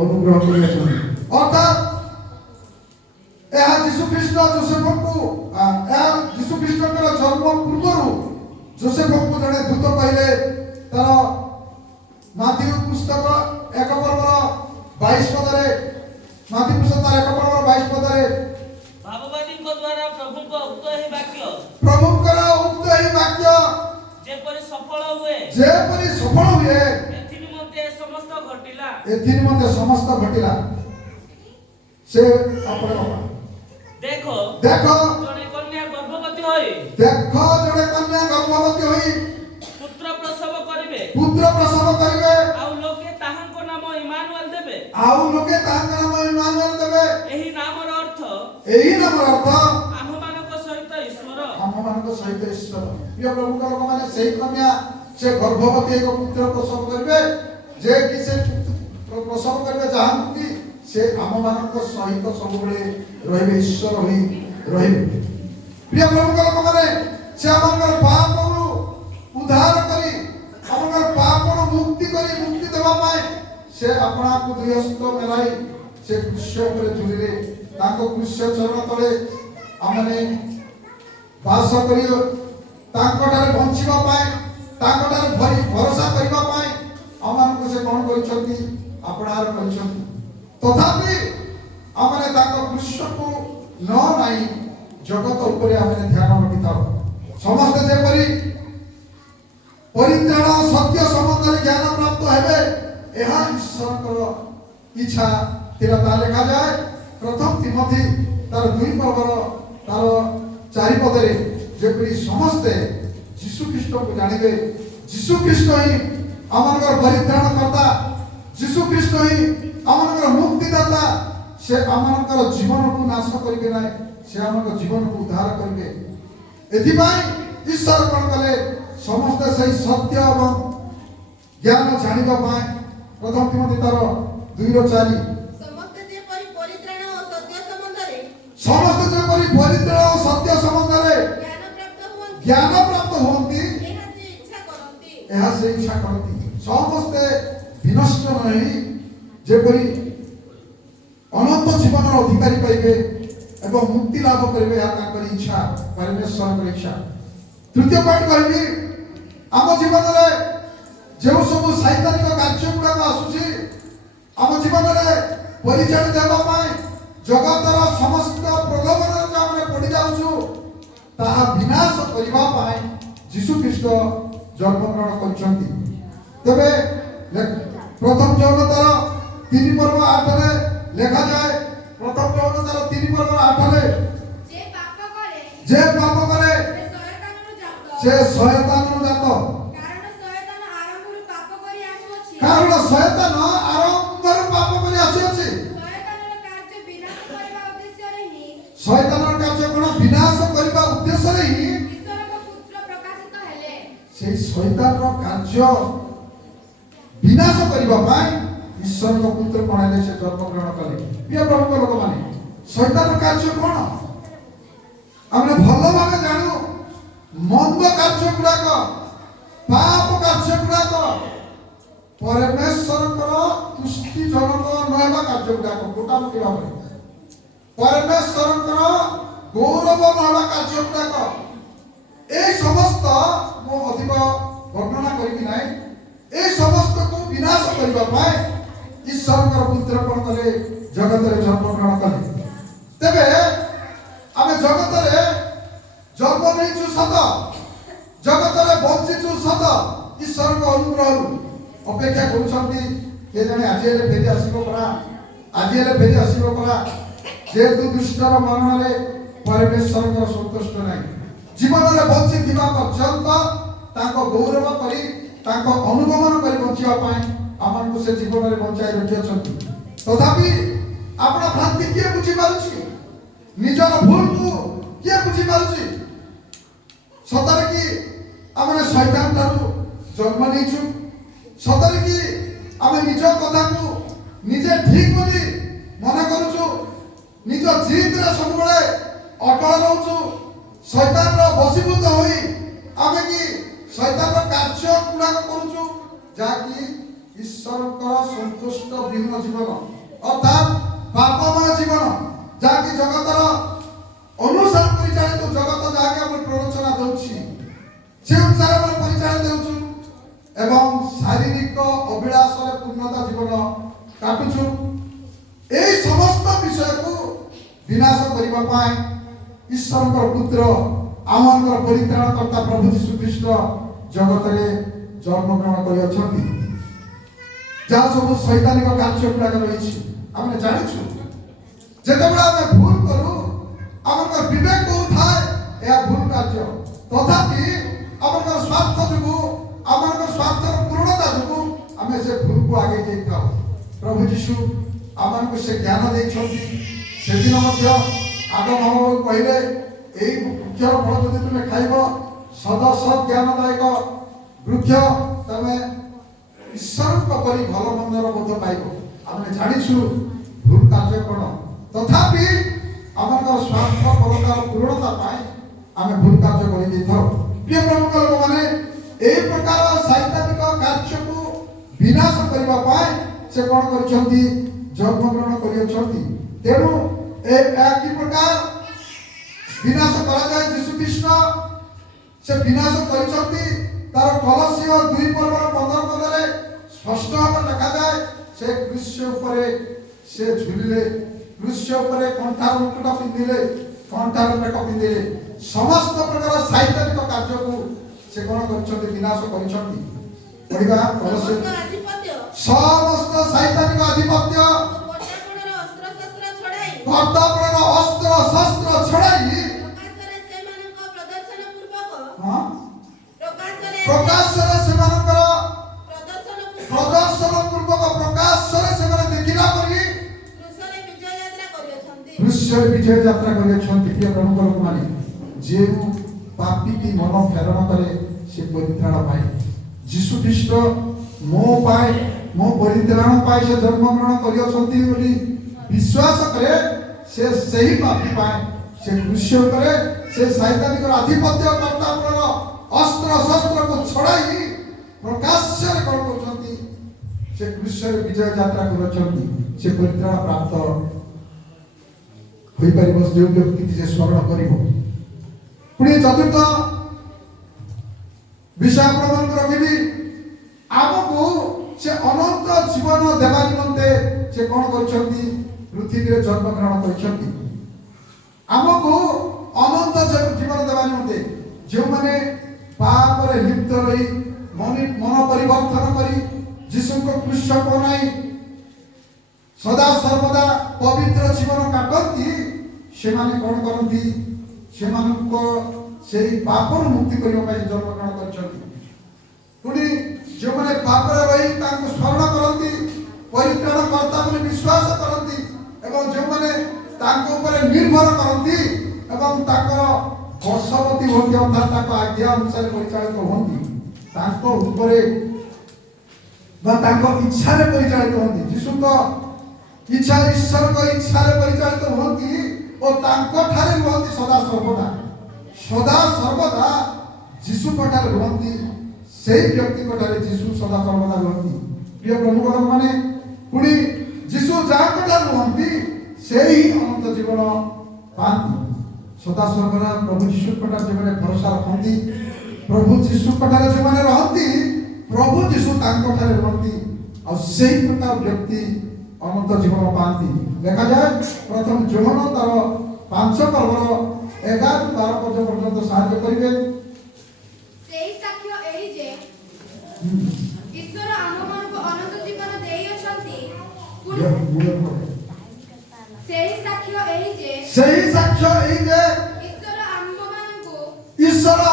ଅନୁଗ୍ରହ କରିଛନ୍ତି। ଅର୍ଥାତ୍ ଏହା ଯୀଶୁ ଖ୍ରୀଷ୍ଟ ଯୋସେଫଙ୍କୁ, ଏହା ଯୀଶୁ ଖ୍ରୀଷ୍ଟଙ୍କର ଜନ୍ମ ପୂର୍ବରୁ ଯୋସେଫଙ୍କୁ ଜଣେ ଦୂତ କହିଲେ, ତାର 2 ପୁସ୍ତକ 1 ପର୍ବର 22 ପଦରେ ମାଥି ପୁସ୍ତକ ତାର 1 ପର୍ବର 22 ପଦରେ ଭାବବାଦୀଙ୍କ ଦ୍ୱାରା ପ୍ରଭୁଙ୍କ ଉକ୍ତ ଏହି ବାକ୍ୟ ପ୍ରଭୁଙ୍କର ଉକ୍ତ ଏହି ବାକ୍ୟ ଯେପରି ସଫଳ ହୁଏ ଯେପରି ସଫଳ ହୁଏ ଏଥି ନିମନ୍ତେ ସମସ୍ତ ଘଟିଲା। ଏଥି ନିମନ୍ତେ ସମସ୍ତ ଘଟିଲା। ସେ ଆପଣ ଦେଖ ଦେଖ ଜଣେ କନ୍ୟା ଗର୍ଭବତୀ ହୋଇ ଦେଖ ଜଣେ କନ୍ୟା ଗର୍ଭବତୀ ହୋଇ ପୁତ୍ର ପ୍ରସବ କରିବେ ପୁତ୍ର ପ୍ରସବ କରିବେ ଆଉ ଲୋକେ ତାହାଙ୍କ ନାମ ଇମାନୁଏଲ ଦେବେ। ଆଉ ଲୋକେ ତାହାଙ୍କ ନାମ ଇମାନୁଏଲ ଦେବେ। ଏହି ନାମର ଅର୍ଥ ଏହି ନାମର ଅର୍ଥ ଆମ୍ଭମାନଙ୍କ ସହିତ ଈଶ୍ୱର। ଆମମାନଙ୍କ ସହିତ ଈଶ୍ୱର। ପ୍ରିୟ ପ୍ରଭୁଙ୍କ ଲୋକମାନେ ସେହି କନ୍ୟା ସେ ଗର୍ଭବତୀ ଏକ ପୁତ୍ର ପ୍ରସବ କରିବେ ଯେ କି ସେ ପ୍ରସବ କରିବେ ଯାହାକୁ କି ସେ ଆମମାନଙ୍କ ସହିତ ସବୁବେଳେ ରହିବେ, ଈଶ୍ୱର ହୋଇ ରହିବେ। ପ୍ରିୟ ପ୍ରଭୁଙ୍କ ଲୋକମାନେ ସେ ଆମଙ୍କର ପାପରୁ ଉଦ୍ଧାର କରି ଆମଙ୍କର ପାପରୁ ମୁକ୍ତି କରି ମୁକ୍ତି ଦେବା ପାଇଁ ସେ ଆପଣାକୁ ଦୁଇ ହସ୍ତ ମେଲାଇ ସେ କୃଷ୍ଣ ଉପରେ ଝୁଲିଲେ। ତାଙ୍କ କୃଷ୍ଣ ଚରଣ ତଳେ ଆମମାନେ ବାସ କରି ତାଙ୍କଠାରେ ବଞ୍ଚିବା ପାଇଁ ତାଙ୍କଠାରେ ଭରସା କରିବା ପାଇଁ ଆମମାନଙ୍କୁ ସେ କ'ଣ କରିଛନ୍ତି? ଆପଣାର କରିଛନ୍ତି। ତଥାପି ଆମେ ତାଙ୍କ କୃଷ୍ଣକୁ ନ ନାହିଁ ଜଗତ ଉପରେ ଆମେ ଧ୍ୟାନ ରଖିଥାଉ। ସମସ୍ତେ ଯେପରି ପରିତ୍ରାଣ ସତ୍ୟ ସମ୍ବନ୍ଧରେ ଜ୍ଞାନ ପ୍ରାପ୍ତ ହେବେ ଏହା ଈଶ୍ୱରଙ୍କର ଇଚ୍ଛା ଥିଲା। ତାହା ଲେଖାଯାଏ ପ୍ରଥମ ତିମୋଥୀ ତାର 2 ପର୍ବର ତାର 4 ପଦରେ ଯେପରି ସମସ୍ତେ ଯୀଶୁ ଖ୍ରୀଷ୍ଟକୁ ଜାଣିବେ। ଯୀଶୁ ଖ୍ରୀଷ୍ଟ ହିଁ ଆମମାନଙ୍କର ପରିତ୍ରାଣକର୍ତ୍ତା, ଯୀଶୁ ଖ୍ରୀଷ୍ଟ ହିଁ ଆମମାନଙ୍କର ମୁକ୍ତିଦାତା। ସେ ଆମମାନଙ୍କର ଜୀବନକୁ ନାଶ କରିବେ ନାହିଁ, ସେ ଆମମାନଙ୍କ ଜୀବନକୁ ଉଦ୍ଧାର କରିବେ। ଏଥିପାଇଁ ଈଶ୍ୱର କ'ଣ କଲେ? ସମସ୍ତେ ସେହି ସତ୍ୟ ଏବଂ ଜ୍ଞାନ ଜାଣିବା ପାଇଁ ପ୍ରଥମ ତିମୋଥୀ ତାର 2:4 ସମସ୍ତେ ଯେପରି ପରିତ୍ରାଣ ଓ ସତ୍ୟ ସମ୍ବନ୍ଧରେ ସମସ୍ତେ ଯେପରି ପରିତ୍ରାଣ ଓ ସତ୍ୟ ସମ୍ବନ୍ଧରେ ଜ୍ଞାନ ପ୍ରାପ୍ତ ହୁଅନ୍ତି ଏହା ସେ ଇଚ୍ଛା କରନ୍ତି। ସମସ୍ତେ ବିନଷ୍ଟ ନାହିଁ ଯେପରି ଅନନ୍ତ ଜୀବନର ଅଧିକାରୀ ପାଇବେ ଏବଂ ମୁକ୍ତି ଲାଭ କରିବେ, ଏହା ତାଙ୍କର ଇଚ୍ଛା, ପରମେଶ୍ୱରଙ୍କର ଇଚ୍ଛା। ତୃତୀୟ ପଏଣ୍ଟ କହିବି, ଆମ ଜୀବନରେ ଯେଉଁ ସବୁ ସାଇତାନିକ କାର୍ଯ୍ୟ ଗୁଡ଼ାକ ଆସୁଛି ଆମ ଜୀବନରେ ପରିଚାଳିତ ହେବା ପାଇଁ ଜଗତର ସମସ୍ତ ପ୍ରଲୋଭନରେ ଯୋଉ ଆମେ ପଡ଼ି ଯାଉଛୁ ତାହା ବିନାଶ କରିବା ପାଇଁ ଯୀଶୁ ଖ୍ରୀଷ୍ଟ ଜନ୍ମଗ୍ରହଣ କରିଛନ୍ତି। ତେବେ ପ୍ରଥମ ଯୌନ ତାର 3 ପର୍ବ 8ରେ ଲେଖାଯାଏ, ପ୍ରଥମ ଯୌନ ତାର 3 ପର୍ବ 8ରେ ଯେ ପାପ କରେ ସେ ଶୟତାନରୁ ଜାତ। କାରଣ ଶୟତାନ ଆରମ୍ଭରୁ ପାପ କରି ଆସିଅଛି। ଶୟତାନର କାର୍ଯ୍ୟ କ'ଣ? ବିନାଶ କରିବା ଉଦ୍ଦେଶ୍ୟରେ ହିଁ ସେହି ଶୟତାନର କାର୍ଯ୍ୟ ବିନାଶ କରିବା ପାଇଁ ଈଶ୍ୱରଙ୍କ ପୁତ୍ର କ'ଣ ହେଲେ? ସେ ଜନ୍ମଗ୍ରହଣ କଲେ। ପ୍ରିୟ ପ୍ରଭୁଙ୍କ ଲୋକମାନେ, ଶୟତାନର କାର୍ଯ୍ୟ କ'ଣ? ଆମେ ଭଲ ଭାବେ ଜାଣୁ। ମନ୍ଦ କାର୍ଯ୍ୟ ଗୁଡ଼ାକ, ପାପ କାର୍ଯ୍ୟ ଗୁଡ଼ାକ, ପରମେଶ୍ୱରଙ୍କର ତୁଷ୍ଟିଜନକ ନ ହେବା କାର୍ଯ୍ୟ ଗୁଡ଼ାକ, ଗୋଟାମୁଖୀ ଭାବରେ ପରମେଶ୍ୱରଙ୍କର ଗୌରବ ନ ହେବା କାର୍ଯ୍ୟ ଗୁଡ଼ାକ, এই ସମସ୍ତ ମୁଁ ଅଧିକ ବର୍ଣ୍ଣନା କରିବି ନାହିଁ। এই ସମସ୍ତକୁ ବିନାଶ କରିବା ପାଇଁ ଈଶ୍ୱରଙ୍କର ପୁତ୍ର କ'ଣ କଲେ? ଜଗତରେ ଜନ୍ମଗ୍ରହଣ କଲେ। ତେବେ ଆମେ ଜଗତରେ ଜନ୍ମ ନେଇଛୁ ସତ, ଜଗତରେ ବଞ୍ଚିଛୁ ସତ, ଈଶ୍ୱରଙ୍କ ଅନୁଗ୍ରହରୁ ଅପେକ୍ଷା କରୁଛନ୍ତି କିଏ ଜାଣେ ଆଜି ହେଲେ ଫେରି ଆସିବ ପରା, ଆଜି ହେଲେ ଫେରି ଆସିବ ପରା। ଯେହେତୁ ଦୁଷ୍ଟର ମରଣରେ ପରମେଶ୍ୱରଙ୍କର ସନ୍ତୁଷ୍ଟ ନାହିଁ, ଜୀବନରେ ବଞ୍ଚିଥିବା ପର୍ଯ୍ୟନ୍ତ ତାଙ୍କ ଗୌରବ କରି ତାଙ୍କ ଅନୁଗମନ କରି ବଞ୍ଚିବା ପାଇଁ ଆମମାନଙ୍କୁ ସେ ଜୀବନରେ ବଞ୍ଚାଇ ରଖିଅଛନ୍ତି। ତଥାପି ଆପଣ ଭ୍ରାନ୍ତି କିଏ ବୁଝିପାରୁଛି? ନିଜର ଭୁଲକୁ କିଏ ବୁଝିପାରୁଛି? ସତରେ କି ଆମେ ଶୈତାନ ଠାରୁ ଜନ୍ମ ନେଇଛୁ? ସତରେ କି ଆମେ ନିଜ କଥାକୁ ନିଜେ ଠିକ ବୋଲି ମନେ କରୁଛୁ? ନିଜ ଜିଦରେ ସବୁବେଳେ ଅଟଳ ରହୁଛୁ? ଶୈତାନର ବଶୀଭୂତ ହୋଇ ଆମେ କି ଶୈତାନର କାର୍ଯ୍ୟ ଗୁଡ଼ାକ କରୁଛୁ ଯାହାକି ଈଶ୍ୱରଙ୍କର ସନ୍ତୁଷ୍ଟ ବିହୀନ ଜୀବନ, ଅର୍ଥାତ୍ ପାପମୟ ଜୀବନ, ଯାହାକି ଜଗତର ଅନୁସାରେ ପରିଚାଳିତ, ଜଗତ ଯାହାକି ଆମେ ପ୍ରରୋଚନା ଦେଉଛି ସେ ଅନୁସାରେ ଆମେ ପରିଚାଳିତ ହେଉଛୁ ଏବଂ ଶାରୀରିକ ଅଭିଳାଷରେ ପୂର୍ଣ୍ଣତା ଜୀବନ କାଟୁଛୁ। এই সমস্ত বিষয়କୁ ବିନାଶ କରିବା ପାଇଁ ଈଶ୍ୱରଙ୍କର ପୁତ୍ର ଆମମାନଙ୍କର ପରିତ୍ରାଣକର୍ତ୍ତା ପ୍ରଭୁ ଯୀଶୁ ଖ୍ରୀଷ୍ଟ ଜଗତରେ ଜନ୍ମଗ୍ରହଣ କରିଅଛନ୍ତି। ଯାହା ସବୁ ଶୈତାନିକ କାର୍ଯ୍ୟ ଗୁଡ଼ାକ ରହିଛି ଆମେ ଜାଣିଛୁ। ଯେତେବେଳେ ଆମେ ଭୁଲ କରୁ ଆମର ବିବେକ କହୁଥାଏ ଏହା ଭୁଲ କାର୍ଯ୍ୟ, ତଥାପି ଆମର ସ୍ୱାର୍ଥ ଯୋଗୁଁ ଆମର ସ୍ୱାର୍ଥର ପୂର୍ଣ୍ଣତା ଯୋଗୁଁ ଆମେ ସେ ଭୁଲକୁ ଆଗେଇ ଯାଇଥାଉ। ପ୍ରଭୁ ଯୀଶୁ ଆମମାନଙ୍କୁ ସେ ଜ୍ଞାନ ଦେଇଛନ୍ତି। ସେଦିନ ମଧ୍ୟ ଆଦମ ହବାକୁ କହିଲେ ଏଇ ବୃକ୍ଷର ଫଳ ଯଦି ତୁମେ ଖାଇବ ସଦସତ୍ ଜ୍ଞାନଦାୟକ ବୃକ୍ଷ ତମେ ଈଶ୍ୱରଙ୍କ ପରି ଭଲ ମନ୍ଦର ବୋଧ ପାଇବ। ଆମେ ଜାଣିଛୁ ଭୁଲ କାର୍ଯ୍ୟ କ'ଣ, ତଥାପି ଆମର ସ୍ୱାର୍ଥ ପରତାର ପୂର୍ଣ୍ଣତା ପାଇଁ ଆମେ ଭୁଲ କାର୍ଯ୍ୟ କରିଦେଇଥାଉ। ପ୍ରିୟ ପ୍ରଭୁଙ୍କ ଲୋକମାନେ ଏହି ପ୍ରକାର ସାଇତାନିକ କାର୍ଯ୍ୟକୁ ବିନାଶ କରିବା ପାଇଁ ସେ କ'ଣ କରିଛନ୍ତି? ଜନ୍ମଗ୍ରହଣ କରିଅଛନ୍ତି। ତେଣୁ ଏହା କି ପ୍ରକାର ବିନାଶ କରାଯାଏ? ଯୀଶୁ ଖ୍ରୀଷ୍ଟ ସେ ବିନାଶ କରିଛନ୍ତି। ତାର କଲସିୟ 2:15 ସ୍ପଷ୍ଟ ଭାବରେ ଲେଖାଯାଏ ସେ କ୍ରୁଶ ଉପରେ ସେ ଝୁଲିଲେ, କ୍ରୁଶ ଉପରେ କଣ୍ଠାର ମୁକୁଟ ପିନ୍ଧିଲେ, କଣ୍ଠାର ପେଟ ପିନ୍ଧିଲେ। ସମସ୍ତ ପ୍ରକାର ସାଇତାନିକ କାର୍ଯ୍ୟକୁ ସେ କ'ଣ କରିଛନ୍ତି? ବିନାଶ କରିଛନ୍ତି। ପଢିବା କଲସିୟ ସମସ୍ତ ଆଧିପତ୍ୟ ସମସ୍ତ ସାଇତାନିକ ଆଧିପତ୍ୟ କର୍ତ୍ତାପଣର ଅସ୍ତ୍ରଶସ୍ତ୍ର ଛଡ଼ାଇ କର୍ତ୍ତାପଣର ଅସ୍ତ୍ର ଶସ୍ତ୍ର ଛଡ଼ାଇ ପ୍ରକାଶରେ ସେମାନଙ୍କ ପ୍ରଦର୍ଶନ ପୂର୍ବକ ହଁ ପ୍ରକାଶରେ ସେମାନଙ୍କର ପ୍ରଦର୍ଶନ ପ୍ରଦର୍ଶନ ପୂର୍ବକ ପ୍ରକାଶରେ ସେମାନେ ଦେଖିଲା ପରି କୃଷରେ ବିଜୟ ଯାତ୍ରା କରିଅଛନ୍ତି। କୃଷ୍ଣରେ ବିଜୟ ଯାତ୍ରା କରିଅଛନ୍ତି। ପ୍ରିୟ ପ୍ରଭୁଙ୍କ ଲୋକମାନେ ଯେଉଁ ପାପୀଟି ମନ ଫେରଣ କରେ ସେ ପରିତ୍ରାଣ ପାଏ। ଯୀଶୁ ଖ୍ରୀଷ୍ଟ ମୋ ପାଇଁ ମୋ ପରିତ୍ରାଣ ପାଇଁ ସେ ଜନ୍ମଗ୍ରହଣ କରିଅଛନ୍ତି ବୋଲି ବିଶ୍ୱାସ କରେ ସେ ସେହି ପାପୀ ପାଇଁ ସେ କୃଷ୍ଣ ଉପରେ ସେ ସାଇତାନିକର ଆଧିପତ୍ୟ କର୍ତ୍ତାପଣର ଅସ୍ତ୍ର ଶସ୍ତ୍ରକୁ ଛଡ଼ାଇ ପ୍ରକାଶ୍ୟରେ କ'ଣ କରୁଛନ୍ତି? ସେ କୃଷ୍ଣରେ ବିଜୟ ଯାତ୍ରା କରୁଅଛନ୍ତି। ସେ ପରିତ୍ରାଣ ପ୍ରାପ୍ତ ହୋଇପାରିବ ଯେଉଁ ବ୍ୟକ୍ତି ସେ ସ୍ମରଣ କରିବ। ପୁଣି ଚତୁର୍ଥ ବିଷୟ ଆପଣମାନଙ୍କୁ ରଖିବି, ଆମକୁ ସେ ଅନନ୍ତ ଜୀବନ ଦେବା ନିମନ୍ତେ ସେ କ'ଣ କରିଛନ୍ତି? ପୃଥିବୀରେ ଜନ୍ମଗ୍ରହଣ କରିଛନ୍ତି। ଆମକୁ ଅନନ୍ତ ଜୀବନ ଦେବା ନିମନ୍ତେ ଯେଉଁମାନେ ପାପରେ ଲିପ୍ତ ରହି ମନ ପରିବର୍ତ୍ତନ କରି ଯୀଶୁଙ୍କ କୃଷ୍ଣକୁ ଅନାଇ ସଦା ସର୍ବଦା ପବିତ୍ର ଜୀବନ କାଟନ୍ତି, ସେମାନେ କ'ଣ କରନ୍ତି? ସେମାନଙ୍କ ସେଇ ପାପରୁ ମୁକ୍ତି କରିବା ପାଇଁ ଜନ୍ମଗ୍ରହଣ କରିଛନ୍ତି। ପୁଣି ଯେଉଁମାନେ ପାପରେ ରହି ତାଙ୍କୁ ସ୍ମରଣ କରନ୍ତି, ପରିତ୍ରାଣ କର୍ତ୍ତା ବୋଲି ବିଶ୍ୱାସ କରନ୍ତି ଏବଂ ଯେଉଁମାନେ ତାଙ୍କ ଉପରେ ନିର୍ଭର କରନ୍ତି ଏବଂ ତାଙ୍କର ବଶବର୍ତ୍ତୀ ହୁଅନ୍ତି ଅର୍ଥାତ୍ ତାଙ୍କ ଆଜ୍ଞା ଅନୁସାରେ ପରିଚାଳିତ ହୁଅନ୍ତି, ତାଙ୍କ ଉପରେ ବା ତାଙ୍କ ଇଚ୍ଛାରେ ପରିଚାଳିତ ହୁଅନ୍ତି, ଯୀଶୁଙ୍କ ଇଚ୍ଛା ଈଶ୍ୱରଙ୍କ ଇଚ୍ଛାରେ ପରିଚାଳିତ ହୁଅନ୍ତି ଓ ତାଙ୍କ ଠାରେ ରୁହନ୍ତି ସଦା ସର୍ବଦା ଯୀଶୁଙ୍କ ଠାରେ ରୁହନ୍ତି। ସେହି ବ୍ୟକ୍ତିଙ୍କ ଠାରେ ଯୀଶୁ ସଦା ସର୍ବଦା ରୁହନ୍ତି। ପ୍ରିୟ ପ୍ରଭୁଙ୍କ ଲୋକମାନେ ପୁଣି ଯୀଶୁ ଯାହାଙ୍କ ଠାରେ ରୁହନ୍ତି ସେହି ଅନନ୍ତ ଜୀବନ ପାଆନ୍ତି। ସଦା ସର୍ବଦା ପ୍ରଭୁ ଯୀଶୁଙ୍କ ଠାରେ ଯେଉଁମାନେ ଭରସା ରଖନ୍ତି, ପ୍ରଭୁ ଯୀଶୁଙ୍କ ଠାରେ ଯେଉଁମାନେ ରହନ୍ତି, ପ୍ରଭୁ ଯୀଶୁ ତାଙ୍କ ଠାରେ ରୁହନ୍ତି ଆଉ ସେହି ପ୍ରକାର ବ୍ୟକ୍ତି ଅନନ୍ତ ଜୀବନ ପାଆନ୍ତି। ଲେଖାଯାଏ ପ୍ରଥମ ଯୋହନ ତାର 5:11-12 ପର୍ଯ୍ୟନ୍ତ ସାହାଯ୍ୟ କରିବେ। ସେହି ସାକ୍ଷ୍ୟ ଏହି ଯେ ଈଶ୍ୱର ଆମମାନଙ୍କୁ ଅନନ୍ତ ଜୀବନ ଦେଇଅଛନ୍ତି। ସେହି ସାକ୍ଷ୍ୟ ଏହି ଯେ ଈଶ୍ୱର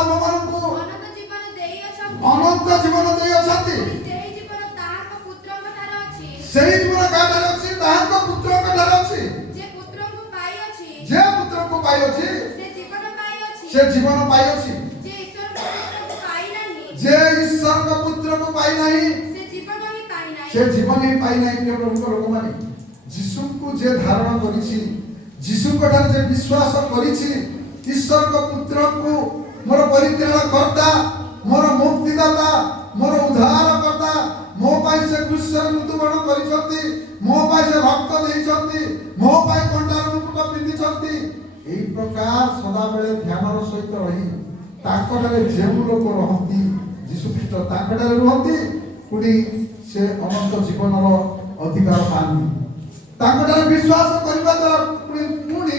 ଆମମାନଙ୍କୁ ଅନନ୍ତ ଜୀବନ ଦେଇଅଛନ୍ତି। ଅନନ୍ତ ଜୀବନ ଦେଇଅଛନ୍ତି। ସେହି ଜୀବନ ତାହାଙ୍କ ପୁତ୍ରଙ୍କ ଠାରେ ଅଛି। ସେହି ଜୀବନ କାହାଠାରେ ଅଛି? ତାହାଙ୍କ ପୁତ୍ରଙ୍କ ଠାରେ ଅଛି। ଯେ ପୁତ୍ରଙ୍କୁ ପାଇଅଛି ଯେ ପୁତ୍ରଙ୍କୁ ପାଇଅଛି ସେ ଜୀବନ ପାଇଅଛି। ସେ ଜୀବନ ପାଇଅଛି। ଯେ ଈଶ୍ୱରଙ୍କ ପୁତ୍ରଙ୍କୁ ପାଇନାହିଁ ଯେ ଈଶ୍ୱରଙ୍କ ପୁତ୍ରକୁ ପାଇନାହିଁ ସେ ଜୀବନ ହିଁ ପାଇନାହିଁ। ସେ ଜୀବନ ହିଁ ପାଇନାହିଁ। ପ୍ରିୟ ପ୍ରଭୁଙ୍କ ଲୋକମାନେ ଯୀଶୁଙ୍କୁ ଯେ ଧାରଣ କରିଛି, ଯୀଶୁଙ୍କ ଠାରେ ଯେ ବିଶ୍ୱାସ କରିଛି, ଈଶ୍ୱରଙ୍କ ପୁତ୍ରକୁ ମୋର ପରିତ୍ରାଣ କର୍ତ୍ତା, ମୋର ମୁକ୍ତିଦାତା, ମୋର ଉଦ୍ଧାର କର୍ତ୍ତା, ମୋ ପାଇଁ ସେ କ୍ରୁଶରେ ମୃତ୍ୟୁବରଣ କରିଛନ୍ତି, ମୋ ପାଇଁ ସେ ରକ୍ତ ଦେଇଛନ୍ତି, ମୋ ପାଇଁ କଣ୍ଟାର ମୁକୁଟ ପିନ୍ଧିଛନ୍ତି। ଏହି ପ୍ରକାର ସଦାବେଳେ ଧ୍ୟାନର ସହିତ ରହି ତାଙ୍କଠାରେ ଯେଉଁ ଲୋକ ରହନ୍ତି, ଯୀଶୁ ଖ୍ରୀଷ୍ଟ ତାଙ୍କଠାରେ ରୁହନ୍ତି, ପୁଣି ସେ ଅନନ୍ତ ଜୀବନର ଅଧିକାର ପାଆନ୍ତି। ତାଙ୍କଠାରେ ବିଶ୍ୱାସ କରିବା ଦ୍ୱାରା ପୁଣି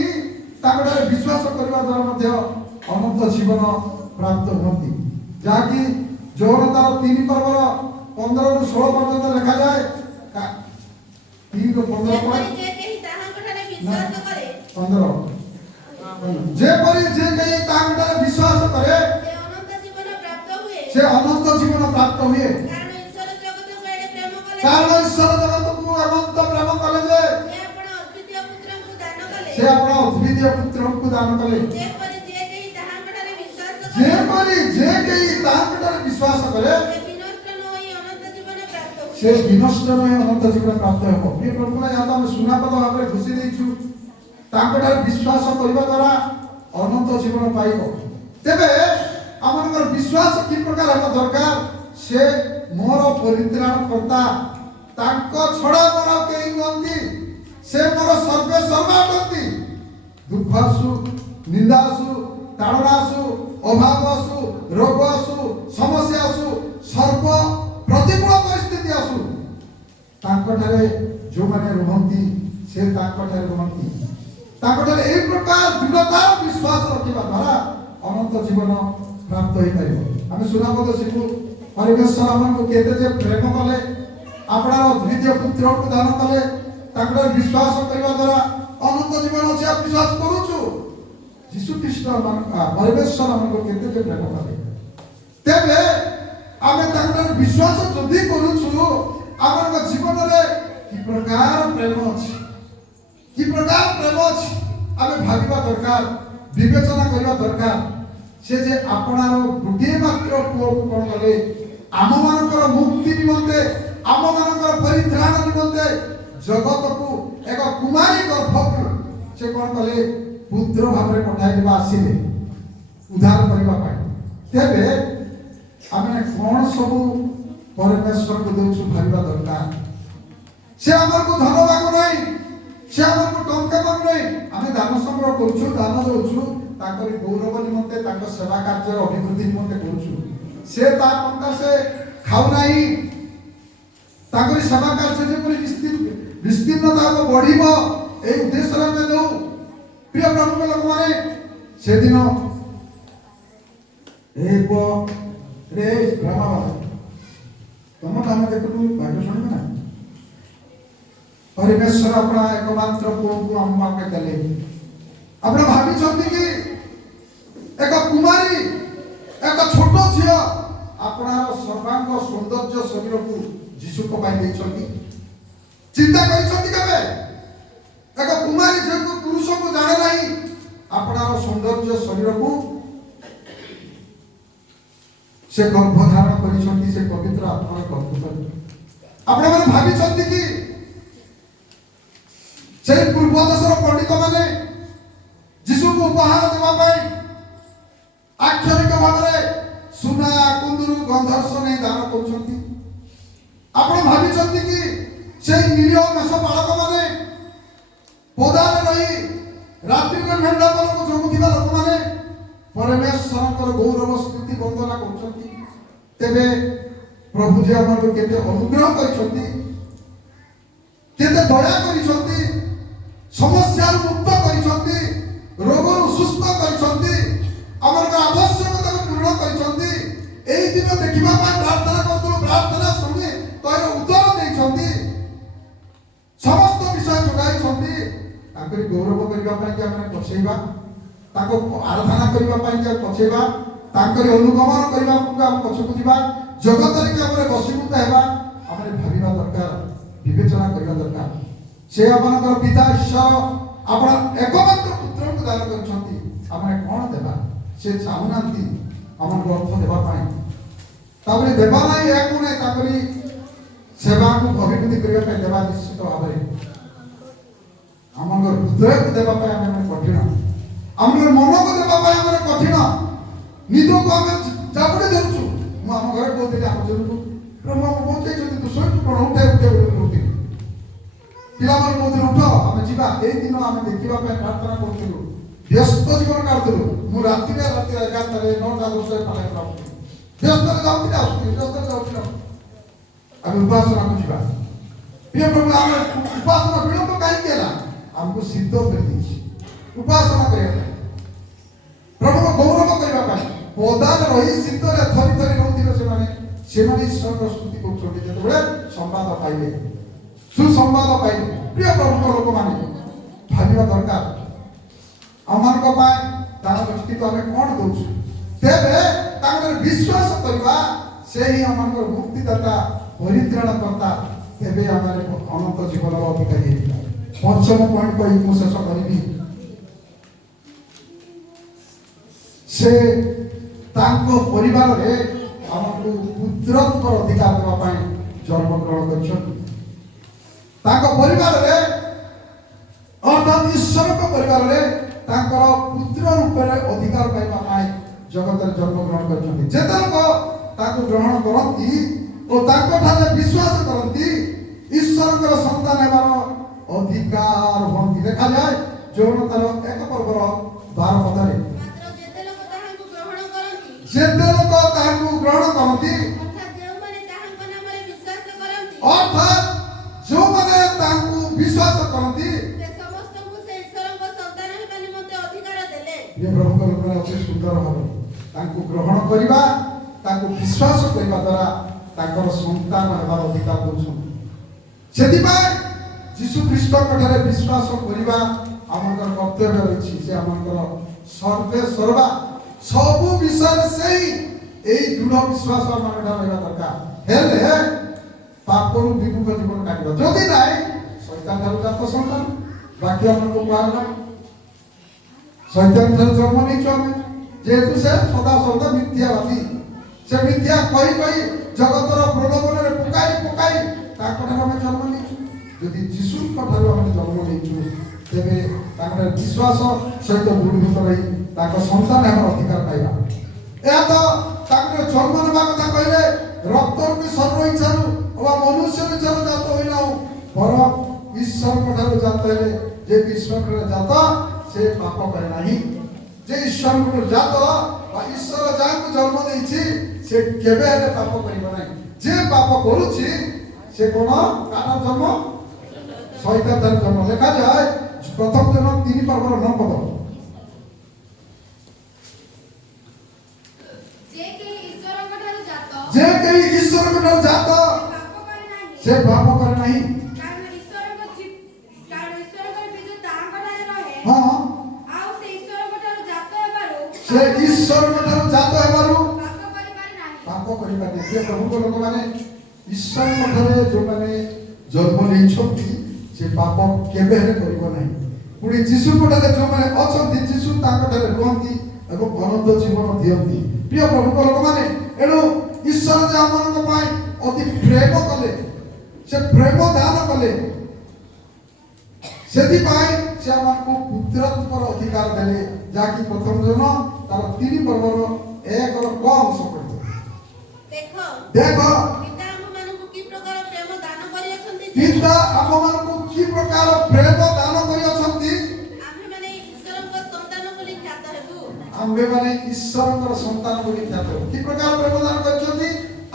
ତାଙ୍କଠାରେ ବିଶ୍ୱାସ କରିବା ଦ୍ୱାରା ମଧ୍ୟ ଅନନ୍ତ ଜୀବନ ପ୍ରାପ୍ତ ହୁଅନ୍ତି, ଯାହାକି ଯୋହନ ତାର 3 ପର୍ବର 15 ରୁ 16 ପର୍ଯ୍ୟନ୍ତ ଲେଖାଯାଏ। 3 ରୁ 15 ଯେପରି ଯେ କେହି ତାହାଙ୍କଠାରେ ବିଶ୍ୱାସ କରେ 15 ଯେପରି ଯେ କେହି ତାଙ୍କଠାରେ ବିଶ୍ୱାସ କରେ ସେ ଅନନ୍ତ ଜୀବନ ପ୍ରାପ୍ତ ହୁଏ। ସେ ଅନନ୍ତ ଜୀବନ ପ୍ରାପ୍ତ ହୁଏ। କାରଣ ଈଶ୍ୱର ଜଗତକୁ ଏଡ଼େ ପ୍ରେମ କଲେ କାରଣ ଈଶ୍ୱର ଜଗତକୁ ଅନନ୍ତ ପ୍ରେମ କଲେ ଯେ ସେ ଆପଣ ଅଦ୍ୱିତୀୟ ପୁତ୍ରଙ୍କୁ ଦାନ କଲେ। ସେ ଆପଣ ଅଦ୍ୱିତୀୟ ପୁତ୍ରଙ୍କୁ ଦାନ କଲେ। ଯେପରି ଯେ କେହି ତାହାଙ୍କଠାରେ ବିଶ୍ୱାସ କରେ ଯେପରି ଯେ କେହି ତାଙ୍କଠାରେ ବିଶ୍ୱାସ କରେ ସେ ବିନଷ୍ଟ ନ ହୋଇ ଅନନ୍ତ ଜୀବନ ପ୍ରାପ୍ତ ହୁଏ। ସେ ବିନଷ୍ଟ ନୁହେଁ ଅନନ୍ତ ଜୀବନ ପ୍ରାପ୍ତ ହେବ। ପ୍ରିୟ ପ୍ରଭୁମାନେ, ଏହା ତ ଆମେ ସୁନାପଦ ଭାବରେ ଘୋଷି ଦେଇଛୁ, ତାଙ୍କଠାରେ ବିଶ୍ୱାସ କରିବା ଦ୍ୱାରା ଅନନ୍ତ ଜୀବନ ପାଇବ। ତେବେ ଆମମାନଙ୍କର ବିଶ୍ୱାସ କି ପ୍ରକାର ହେବା ଦରକାର? ସେ ମୋର ପରିତ୍ରାଣ କର୍ତ୍ତା, ତାଙ୍କ ଛଡ଼ା ମୋର ଆଉ କେହି ନୁହନ୍ତି। ସେ ମୋର ସର୍ବେ ସର୍ବା ଅଟନ୍ତି। ଦୁଃଖ ଆସୁ, ନିନ୍ଦା ଆସୁ, ତାଡ଼ନା ଆସୁ, ଅଭାବ ଆସୁ, ରୋଗ ଆସୁ, ସମସ୍ୟା ଆସୁ, ସର୍ବ ପ୍ରତିକୂଳ ପରିସ୍ଥିତି ଆସୁ, ତାଙ୍କଠାରେ ଯେଉଁମାନେ ରୁହନ୍ତି ସେ ତାଙ୍କଠାରେ ରୁହନ୍ତି। ତାଙ୍କଠାରେ ଏହି ପ୍ରକାର ଦୃଢ଼ତାର ବିଶ୍ୱାସ ରଖିବା ଦ୍ୱାରା ଅନନ୍ତ ଜୀବନ ପ୍ରାପ୍ତ ହୋଇପାରିବ। ଆମେ ସୁନାପଦ ଶିଖୁ, ପରମେଶ୍ୱର ଆମକୁ କେତେ ଯେ ପ୍ରେମ କଲେ, ଆପଣାର ଦ୍ୱିତୀୟ ପୁତ୍ରକୁ ଦାନ କଲେ, ତାଙ୍କଠାରେ ବିଶ୍ୱାସ କରିବା ଦ୍ୱାରା ଅନନ୍ତ ଜୀବନ ଅଛି। ଆମେ ବିଶ୍ୱାସ କରୁଛୁ ଯୀଶୁ ଖ୍ରୀଷ୍ଟ ପରମେଶ୍ୱର ଆମକୁ କେତେ ଯେ ପ୍ରେମ କଲେ। ତେବେ ଆମେ ତାଙ୍କଠାରେ ବିଶ୍ୱାସ ଯଦି କରୁଛୁ, ଆମର ଜୀବନରେ କି ପ୍ରକାର ପ୍ରେମ ଅଛି, କି ପ୍ରକାର ପ୍ରେମ ଅଛି ଆମେ ଭାବିବା ଦରକାର, ବିବେଚନା କରିବା ଦରକାର। ସେ ଯେ ଆପଣାର ଗୋଟିଏ ମାତ୍ର ପୁଅକୁ କ'ଣ କଲେ? ଆମମାନଙ୍କର ମୁକ୍ତି ନିମନ୍ତେ, ଆମମାନଙ୍କର ପରିତ୍ରାଣ ନିମନ୍ତେ ଜଗତକୁ ଏକ କୁମାରୀ ଗର୍ଭକୁ ସେ କ'ଣ କଲେ? ପୁତ୍ର ଭାବରେ ପଠାଇଦେବା ଆସିଲେ ଉଦ୍ଧାର କରିବା ପାଇଁ। ତେବେ ଆମେ କ'ଣ ସବୁ ପରମେଶ୍ୱରକୁ ଦେଉଛୁ ଭାବିବା ଦରକାର। ସେ ଆମକୁ ଧନ ମାଗୁ ନାହିଁ, ସେ ଆମକୁ ଟଙ୍କା ମାଗୁ ନାହିଁ। ଆମେ ଦାନ ସଂଗ୍ରହ କରୁଛୁ, ଦାନ ଦେଉଛୁ, ତାଙ୍କରି ଗୌରବ ନିମନ୍ତେ, ତାଙ୍କ ସେବା କାର୍ଯ୍ୟର ଅଭିବୃଦ୍ଧି ନିମନ୍ତେ କରୁଛୁ। ସେ ତା ଟଙ୍କା ସେ ଖାଉ ନାହିଁ। ତାଙ୍କରି ସେବା କାର୍ଯ୍ୟ ଯେପରି ବିସ୍ତୀର୍ଣ୍ଣତା ବଢିବ, এই ଉଦ୍ଦେଶ୍ୟରେ ଆମେ ଦେଉ। ପ୍ରିୟ ପ୍ରଭୁଙ୍କ ଲୋକମାନେ, ସେଦିନ ରେ ତମ କାମ ଦେଖୁ ବାକ୍ୟ ଶୁଣିବ ନା। ପରମେଶ୍ୱର ଆପଣ ଏକମାତ୍ର ପୁଅକୁ ଆମକୁ ଦେଲେ। ଆପଣ ଭାବିଛନ୍ତି କି ଏକ କୁମାରୀ, ଏକ ଛୋଟ ଝିଅ ଆପଣାର ସର୍ବାଙ୍ଗ ସୌନ୍ଦର୍ଯ୍ୟ ଶରୀରକୁ ଯୀଶୁଙ୍କ ପାଇଁ ଦେଇଛନ୍ତି? ଚିନ୍ତା କରିଛନ୍ତି କେବେ? ଏକ କୁମାରୀ ଝିଅକୁ, ପୁରୁଷକୁ ଜାଣେ ନାହିଁ, ଆପଣାର ସୌନ୍ଦର୍ଯ୍ୟ ଶରୀରକୁ ସେ ଗର୍ଭଧାରଣ କରିଛନ୍ତି। ସେ ପବିତ୍ର ଆତ୍ମାର ଗର୍ଭ। ଆପଣମାନେ ଭାବିଛନ୍ତି କି সেই ପୂର୍ବ ଦେଶର ପଣ୍ଡିତମାନେ ଯୀଶୁକୁ ଉପହାର ଦେବା ପାଇଁ ଆକ୍ଷରିକ ଭାବରେ ସୁନା, କୁନ୍ଦୁରୁ, ଗନ୍ଧର୍ଷ ନେଇ ଦାନ କରୁଛନ୍ତି? ଆପଣ ଭାବିଛନ୍ତି କି সেই ନିରୀହ ମେଷପାଳକମାନେ, ପଦାରେ ରହି ରାତ୍ରିରେ ମେଣ୍ଢାମାନଙ୍କୁ ଜଗୁଥିବା ଲୋକମାନେ ପରମେଶ୍ୱରଙ୍କର ଗୌରବ ସ୍ତୁତି ବନ୍ଦନା କରୁଛନ୍ତି? ତେବେ ପ୍ରଭୁ ଯେ ଆମକୁ କେତେ ଅନୁଗ୍ରହ କରିଛନ୍ତି, କେତେ ଦୟା କରିଛନ୍ତି, ସମସ୍ୟାରୁ ମୁକ୍ତ କରିଛନ୍ତି, ରୋଗରୁ ସୁସ୍ଥ କରିଛନ୍ତି, ଆମର ଆବଶ୍ୟକତାକୁ ପୂରଣ କରିଛନ୍ତି। এই ଦିନ ଦେଖିବା ପାଇଁ ପ୍ରାର୍ଥନା କରୁଥିଲୁ, ପ୍ରାର୍ଥନା ଶୁଣି ତୋର ଉତ୍ତର ଦେଇଛନ୍ତି, ସମସ୍ତ ବିଷୟ ଯୋଗାଇଛନ୍ତି। ତାଙ୍କରି ଗୌରବ କରିବା ପାଇଁ ଆମେ ପଛେଇବା, ତାଙ୍କୁ ଆରାଧନା କରିବା ପାଇଁ ପଛେଇବା, ତାଙ୍କରି ଅନୁଗମନ କରିବାକୁ ଆମେ ପଛକୁ ଯିବା, ଜଗତରେ କେବଳ ବଶୀଭୂତ ହେବା, ଆମେ ଭାବିବା ଦରକାର, ବିବେଚନା କରିବା ଦରକାର। ସେ ଆପଣଙ୍କର ପିତା ଈଶ୍ୱର ଆପଣ ଏକମାତ୍ର ପୁତ୍ରଙ୍କୁ ଦାନ କରିଛନ୍ତି। ଆମେ କ'ଣ ଦେବା? ସେ ଚାହୁଁନାହାନ୍ତି ଆମକୁ ଅର୍ଥ ଦେବା ପାଇଁ, ତାପରେ ଦେବା ନାହିଁ ଏହାକୁ ନାହିଁ, ତାଙ୍କରି ସେବାକୁ ଅଭିବୃଦ୍ଧି କରିବା ପାଇଁ ଦେବା ନିଶ୍ଚିତ ଭାବରେ। ଆମର ହୃଦୟକୁ ଦେବା ପାଇଁ ଆମେ କଠିନ, ଆମର ମନକୁ ଦେବା ପାଇଁ ଆମର କଠିନ। ନିଦକୁ ଆମେ ଚାପୁଡ଼ି ଦେଉଛୁ। ମୁଁ ଆମ ଘରେ କହୁଥିଲି, ଆମ ଜଣକୁ ପ୍ରଭୁ ଆମକୁ ବଞ୍ଚେଇଛନ୍ତି, ତୁ ଶୋଇଛୁ କ'ଣ? ଉଠେ ଉଠେ ଉଠେ। ପିଲାମାନେ କହୁଥିଲେ ଉଠ ଆମେ ଯିବା। ଏଇ ଦିନ ଆମେ ଦେଖିବା ପାଇଁ ପ୍ରାର୍ଥନା କରୁଥିଲୁ, ବ୍ୟସ୍ତ ଜୀବନ କାଟୁଥିଲୁ। ମୁଁ ରାତିରେ 11ଟାରେ 9ଟା 10ଟାରେ ପାଠ ପଢ଼ୁଥିଲି, ବ୍ୟସ୍ତରେ ଯାଉଥିଲି, ଆସୁଥିଲି, ବ୍ୟସ୍ତରେ ଯାଉଥିଲି। ଆମେ ଉପାସନାକୁ ଯିବା। प्रिय प्रभु आम उपासना विलंब कहीं आमको सिद्ध कर उपासना करने प्रभु को गौरव करने पदान रही सिद्ध थरी थरी रोते से ईश्वर स्तुति कर संवाद पाइले सुसंवाद पाइले प्रिय प्रभु लोक मैंने भाविया दरकार आम तार दृष्टि तो आम कौन दौचु तेरे विश्वास करवा से ही आम मुक्तिदाता परित्राण करता तेरे आम अनंत जीवन अधिकारी पंचम पॉइंट कही मुझे शेष करी से तांको परिवार रे हमको पुत्रत्व अधिकार देवा पाए जन्म ग्रहण करछन तांको परिवार रे अर्थात ईश्वर को परिवार रे तांकर पुत्र रूप रे अधिकार पाइबा पाए जगत रे जन्म ग्रहण करछन जेतन को ताको ग्रहण करंती ओ ताको ठाने विश्वास करंती ईश्वर को संतान हेबार अधिकार होंती देखा जाए जोन तार एक पर्वर 12 पदरे जेते लोक ताहाकु ग्रहण करती अर्थात जो माने ताहाकु विश्वास करती ये प्रभु को लोक अति सुंदर भाव ताहाकु ग्रहण करिबा ताहाकु विश्वास करिबा द्वारा ताकर संतान हेबार अधिकार दोछन सेति पाए यीशु ख्रीष्ट कठारे विश्वास करिबा हमर कर्तव्य रही से हमर सर्वे सर्वा सबु विषय से ही दृढ़ विश्वास रहा दरकार हेले पापरु विमुख जीवन काटवा जदि नाई शैतान ठारू जात संतान बाकी हमको कहला शैतान ठारू जन्म नहीं छमे जेतु से सदा सर्वदा मिथ्यावादी से मिथ्या कही जगतर प्रलोभन रे पुकाई ताकठार हम जन्म नहीं यदि यीशु ठारू हम जन्म नहीं तेबे ताकर विश्वास सहित दृढ़ रही ताको संतान हम अधिकार पाइबा या तो ताको जन्म नेबा कथा कहले रक्त रूपी सर्व इच्छारु अबा मनुष्य इच्छारु जात होइना पर ईश्वर कठारु जात हेले जे ईश्वर रे जात से पाप करे नाही जे ईश्वर को जात बा ईश्वर जाको जन्म देछि से केबे हेले पाप करिबो नाही जे पाप करूछि से कोन काना जन्म शैतान जन्म लेखा जाए प्रथम जन्म 3 पर्वर 9 पद जे कई ईश्वर को डर जाता से पाप करे नहीं कारण ईश्वर को बिजु तांकटारे रहे हां आउ से ईश्वर को डर जातो हेबारु से ईश्वर को डर जातो हेबारु पाप करि पारे नाही से प्रभु को लोक माने ईश्वर को डरे जो माने जन्म नहीं छथि से पाप केबे हेले करिवो नाही पुरी यीशु को डरे जो माने अछथि यीशु तांको डरे रुहंती एवं अनंत जीवन दियंती प्रिय प्रभु को लोक माने एणु ईश्वर जे हमनको पाए अति प्रेम कले से प्रेम दान कले सेति पाए से हमको पुत्रत्व अधिकार देले जाकि प्रथम जन्म तार 3 पर्वर 1 और कम सकते देखो पिता हमମାନଙ୍କୁ की प्रकार प्रेम दान करियछंती पिता हमମାନଙ୍କୁ की प्रकार प्रेम दान करियछंती आम्हे माने ईश्वरଙ୍କ संतान बोली ख्यात हेबु आम्हे माने ईश्वरଙ୍କ संतान बोली ख्यात हेबु की प्रकार प्रेम दान करियछंती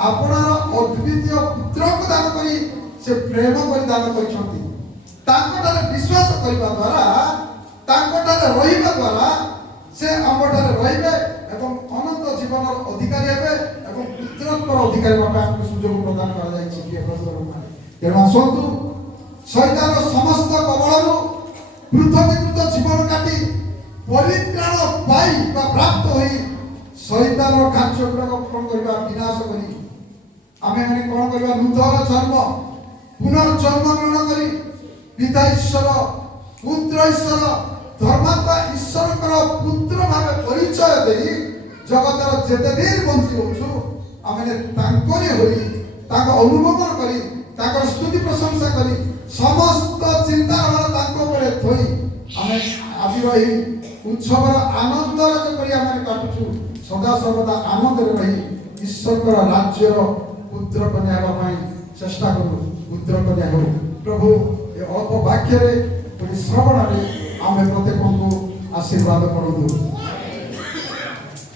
आपनार अद्वितीय पुत्र को दान करी से प्रेम करी दान करिछंती तांकोटारे विश्वास करिबा द्वारा तांकोटारे रहिबा द्वारा से हमठारे रहिबे एवं अनंत जीवन अधिकारी हेबे एवं पुत्रत्व अधिकारी बापा हमको सुयोग प्रदान करा जाय छी के प्रभु माने तेणु आसंतु शैतान समस्त कबळरु पृथ्वीकृत जीवन काटी परित्राण पाई बा प्राप्त होई शैतान कार्यक्रम करबा विनाश करी आमे माने कोन करबा नूतन जन्म पुनर्जन्म ग्रहण करी पिता ईश्वर पुत्र ईश्वर धर्मात्मा ईश्वर पुत्र भावे परिचय देई जगतर जेते दिन बंची होछु आमे तांकरी होई ताको अनुमोदन करी ताको स्तुति प्रशंसा करी समस्त चिंता भार ताको परे थोई आमे आदि रही उत्सवर आनंद करी आमे काटुछु सदा सर्वदा आनंद रही ईश्वर राज्य पुत्र कन्या हेबा पई चेष्टा करू पुत्र कन्या हो प्रभु ए अल्प वाक्य रे श्रवण रे आमे प्रत्येक को आशीर्वाद करू